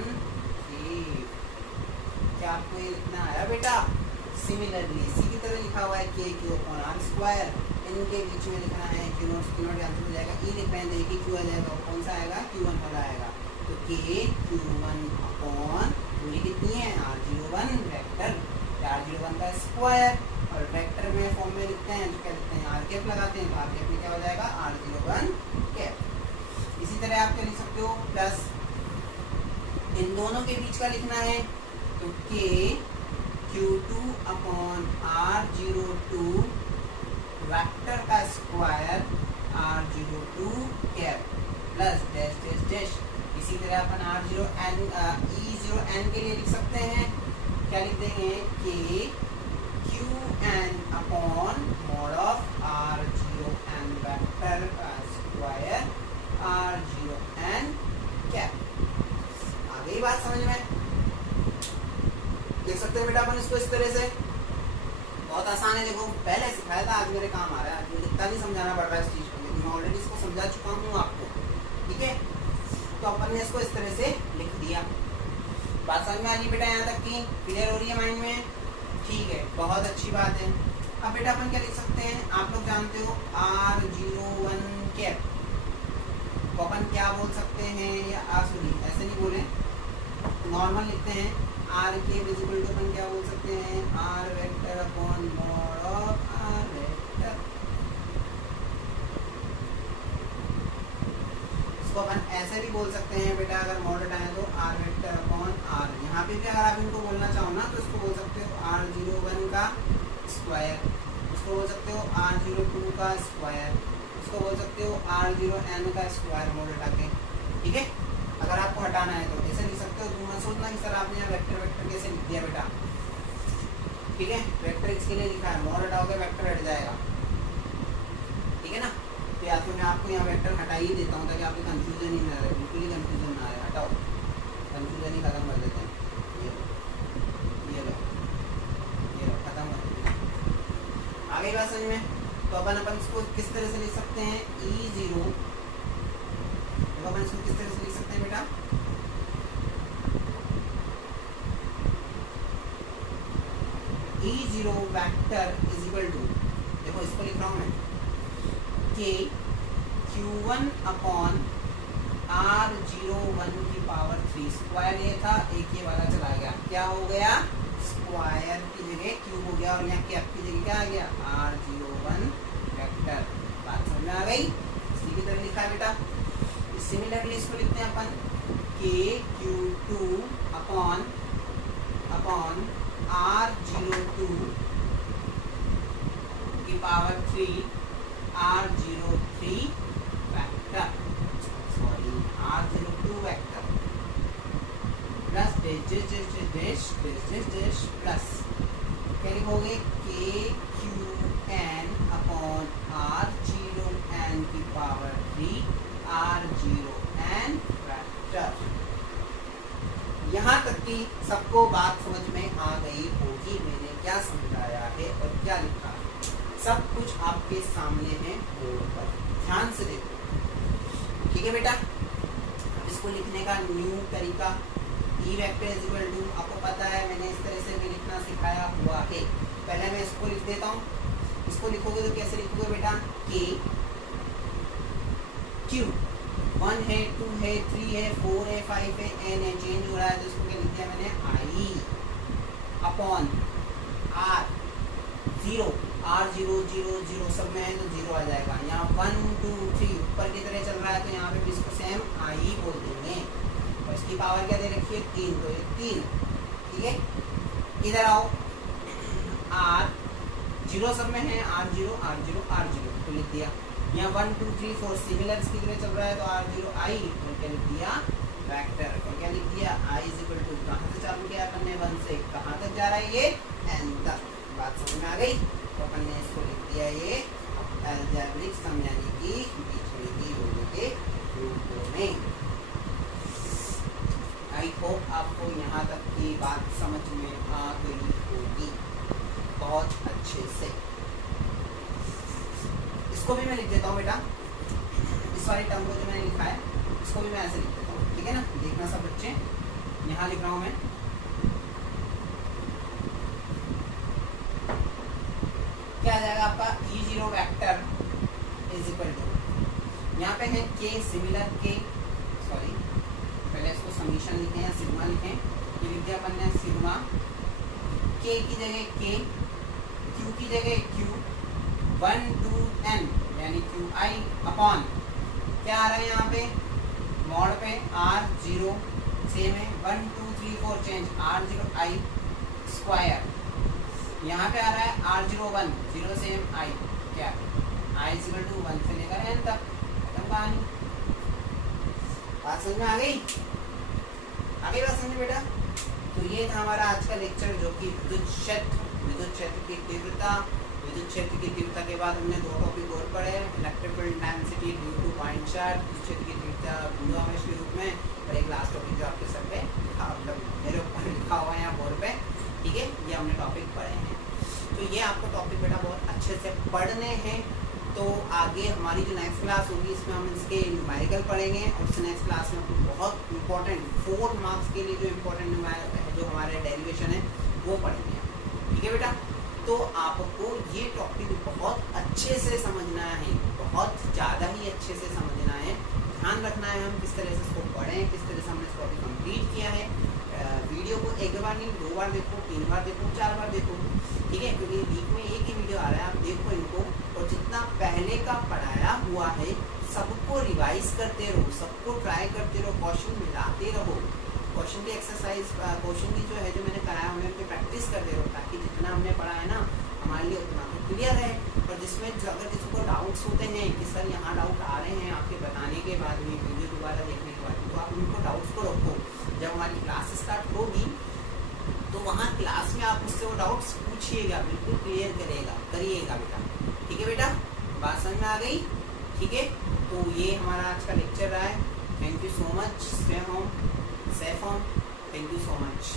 के, क्या आपको ये लिखना आया बेटा, सिमिलरली इसी की तरह लिखा हुआ है के क्यू अपॉन आर स्क्वायर, इनके बीच में लिखना है क्यू नॉट आंसर हो जाएगा, ई लिख रहे हैं देखिए क्यू आ जाएगा, कौन सा आएगा, Q1 वाला आएगा, तो के Q1 अपॉन दूरी कितनी है R01 वेक्टर, R01 का स्क्वायर, और वेक्टर में फॉर्म में लिखते हैं तो क्या लिखते हैं, आर कैप लगाते हैं, तो आर कैप में क्या हो जाएगा R01 कैप। इसी तरह आप क्या लिख सकते हो, प्लस इन दोनों के बीच का लिखना है तो के Q2 अपॉन R02 वेक्टर का square R02 cap plus dash dash dash. इसी तरह अपन R0n E0n के लिए लिख सकते हैं, क्या लिख देंगे, के Qn upon mod of R0n vector का स्क्वायर R0n कैप। आ गई बात समझ में, देख सकते हो बेटा अपन इसको इस तरह से, बहुत आसान है, देखो पहले सिखाया था, आज मेरे काम आ रहा है, आज मुझे इतना नहीं समझाना पड़ रहा है इस चीज को, लेकिन मैं ऑलरेडी इसको समझा चुका हूँ आपको, ठीक है। तो अपन ने इसको इस तरह से लिख दिया, बात समझ में आ रही बेटा, यहाँ तक की क्लियर हो रही है माइंड में, ठीक है, बहुत अच्छी बात है। अब बेटा अपन क्या लिख सकते हैं, आप लोग जानते हो R01 कैप को अपन क्या बोल सकते हैं, या सॉरी ऐसे नहीं बोले, नॉर्मल लिखते हैं, आर के विजिबल टू अपन क्या बोल सकते हैं, r vector upon mod of r vector. इसको अपन ऐसे भी बोल सकते हैं बेटा, अगर मॉड हटाएं तो आर वेक्टर अपॉन आर, यहाँ पे भी अगर आप इनको बोलना चाहो ना तो इसको बोल सकते हो R01 का स्क्वायर, इसको बोल सकते हो R02 का स्क्वायर, इसको बोल सकते हो R0n का स्क्वायर मॉड हटा के, ठीक है। अगर आपको हटाना है तो ऐसे लिख सकते हो, तुम मत सोचना कि सर आपने यहाँ वेक्टर वेक्टर कैसे लिख दिया बेटा, ठीक है, वेक्टर इसके लिए लिखा है, मॉड हटाओगे वेक्टर हट जाएगा, ठीक है ना। तो या तो मैं आपको यहाँ वेक्टर हटा ही देता हूँ ताकि आपको कंफ्यूजन ही ना रहे, बिल्कुल ही कंफ्यूजन ना रहे, हटाओ, कंफ्यूजन ही खत्म कर देते हैं, ये लो खत्म कर देते हैं। आगे बात समझ में, तो अपन इसको किस तरह से लिख सकते हैं, E0, तो अपन इसको किस तरह से लिख सकते हैं बेटा, E0 vector is equal to, देखो इसको लिख रहा हूँ मैं, के Q1 अपॉन R01 की पावर 3 स्क्वायर, ये था, एक ये वाला चला गया, क्या हो गया, स्क्वायर की जगह क्यूब हो गया, और यहाँ कैप की जगह क्या आ गया, R01 वेक्टर। बात समझ में आ गई, इसी की तरह लिखा है बेटा। सिमिलरली इसको लिखते हैं अपन, के Q2 अपॉन R02 की power 3 R03 vector, sorry R02 vector plus dash plus, क्या लिखोगे, के Qn अपॉन R0n की पावर 3 R0n वेक्टर। यहाँ तक कि सबको बात समझ में आ गई होगी, मैंने क्या समझाया है और क्या लिखा है, सब कुछ आपके सामने है बोर्ड पर, ध्यान से देखो, ठीक है बेटा। इसको लिखने का न्यू तरीका, E vector is equal to, आपको पता है मैंने इस तरह से भी लिखना सिखाया हुआ है, पहले मैं इसको लिख देता हूँ, इसको लिखोगे तो कैसे लिखोगे बेटा, के है, 4 है, 5 है, n है, चेंज हो रहा है तो इसको क्या लिख दिया मैंने i अपॉन r 0 r 0 सब में है तो 0 आ जाएगा। यहाँ 1 2 3 ऊपर की तरह चल रहा है तो यहाँ पे भी इसको सेम i बोल देंगे और इसकी पावर क्या दे रखी है 3 तो ये 3 ठीक है। इधर आओ r 0 सब में है r0 तो लिख दिया। यहाँ 1 2 3 4 सिमिलर की तरह चल रहा है तो r0 i और क्या लिख दिया वेक्टर और क्या लिख दिया i इज इक्वल टू कहाँ से चालू किया अपन ने 1 से कहाँ तक जा रहा है ये n तक। बात समझ में आ गई तो अपन ने इसको लिख दिया ये अलजेब्रिक सम यानी कि बीजगणितीय की लोगों के रूपों में। आई होप आपको यहाँ तक की बात समझ में आ गई होगी बहुत अच्छे से। इसको भी मैं लिख देता हूँ बेटा, इस वाली टर्म को जो मैंने लिखा है इसको भी मैं ऐसे लिख देता हूँ ठीक है ना। देखना सब बच्चे, यहाँ लिख रहा हूँ मैं क्या आ जाएगा आपका E0 vector is equal to यहाँ पे है k सिमिलर k सॉरी पहले इसको समीशन लिखें या सिग्मा लिखें। ये लिख दिया अपन ने सिग्मा k की जगह k, q की जगह q 1 2 n यानी qi अपॉन क्या आ रहा है यहाँ पे मॉड पे r0 सेम है 1 2 3 4 चेंज r0 i स्क्वायर। यहाँ पे आ रहा है r01 0 सेम i क्या i इक्वल टू 1 से लेकर n तक खत्म कहानी। बात समझ में आ गई बात समझ बेटा। तो ये था हमारा आज का लेक्चर जो कि विद्युत क्षेत्र की तीव्रता। विद्युत क्षेत्र की तीव्रता के बाद हमने दो टॉपिक और पढ़े, electric field intensity due two point charge, विद्युत क्षेत्र की तीव्रता बिंदु आवेश के रूप में, और एक लास्ट टॉपिक जो आपके सर पे मतलब मेरे ऊपर लिखा हुआ है यहाँ बोर्ड पे ठीक है। ये हमने टॉपिक पढ़े हैं तो ये आपको टॉपिक बेटा बहुत अच्छे से पढ़ने हैं। तो आगे हमारी जो नेक्स्ट क्लास होगी इसमें हम इसके न्यूमेरिकल पढ़ेंगे और उस नेक्स्ट क्लास में बहुत इंपॉर्टेंट 4 मार्क्स के लिए जो इम्पोर्टेंट जो हमारे डेरिवेशन है वो पढ़ेंगे ठीक है बेटा। तो आपको ये टॉपिक बहुत अच्छे से समझना है, बहुत ज़्यादा ही अच्छे से समझना है, ध्यान रखना है हम किस तरह से इसको पढ़ें, किस तरह से हमने इस टॉपिक कंप्लीट किया है। वीडियो को एक बार नहीं 2 बार देखो, 3 बार देखो, 4 बार देखो ठीक है, क्योंकि वीक में एक ही वीडियो आ रहा है, आप देखो इनको और जितना पहले का पढ़ाया हुआ है सबको रिवाइज करते रहो, सबको ट्राई करते रहो, क्वेश्चन मिलाते रहो, क्वेश्चन की एक्सरसाइज क्वेश्चन की जो है जो मैंने कराया उन्हें उनकी प्रैक्टिस करते रहो ताकि जितना हमने पढ़ा है ना हमारे लिए उतना तो क्लियर है। और जिसमें अगर किसी को डाउट्स होते हैं कि सर यहाँ डाउट आ रहे हैं आपके बताने के बाद भी वीडियो दोबारा देखने के बाद, तो आप उनको डाउट्स को रखो। जब हमारी क्लास स्टार्ट होगी तो वहाँ क्लास में आप उससे वो डाउट्स पूछिएगा, बिल्कुल क्लियर करिएगा बेटा ठीक है बेटा। बात समझ में आ गई ठीक है। तो ये हमारा आज का लेक्चर रहा है। Thank you so much. Stay home safe home. Thank you so much.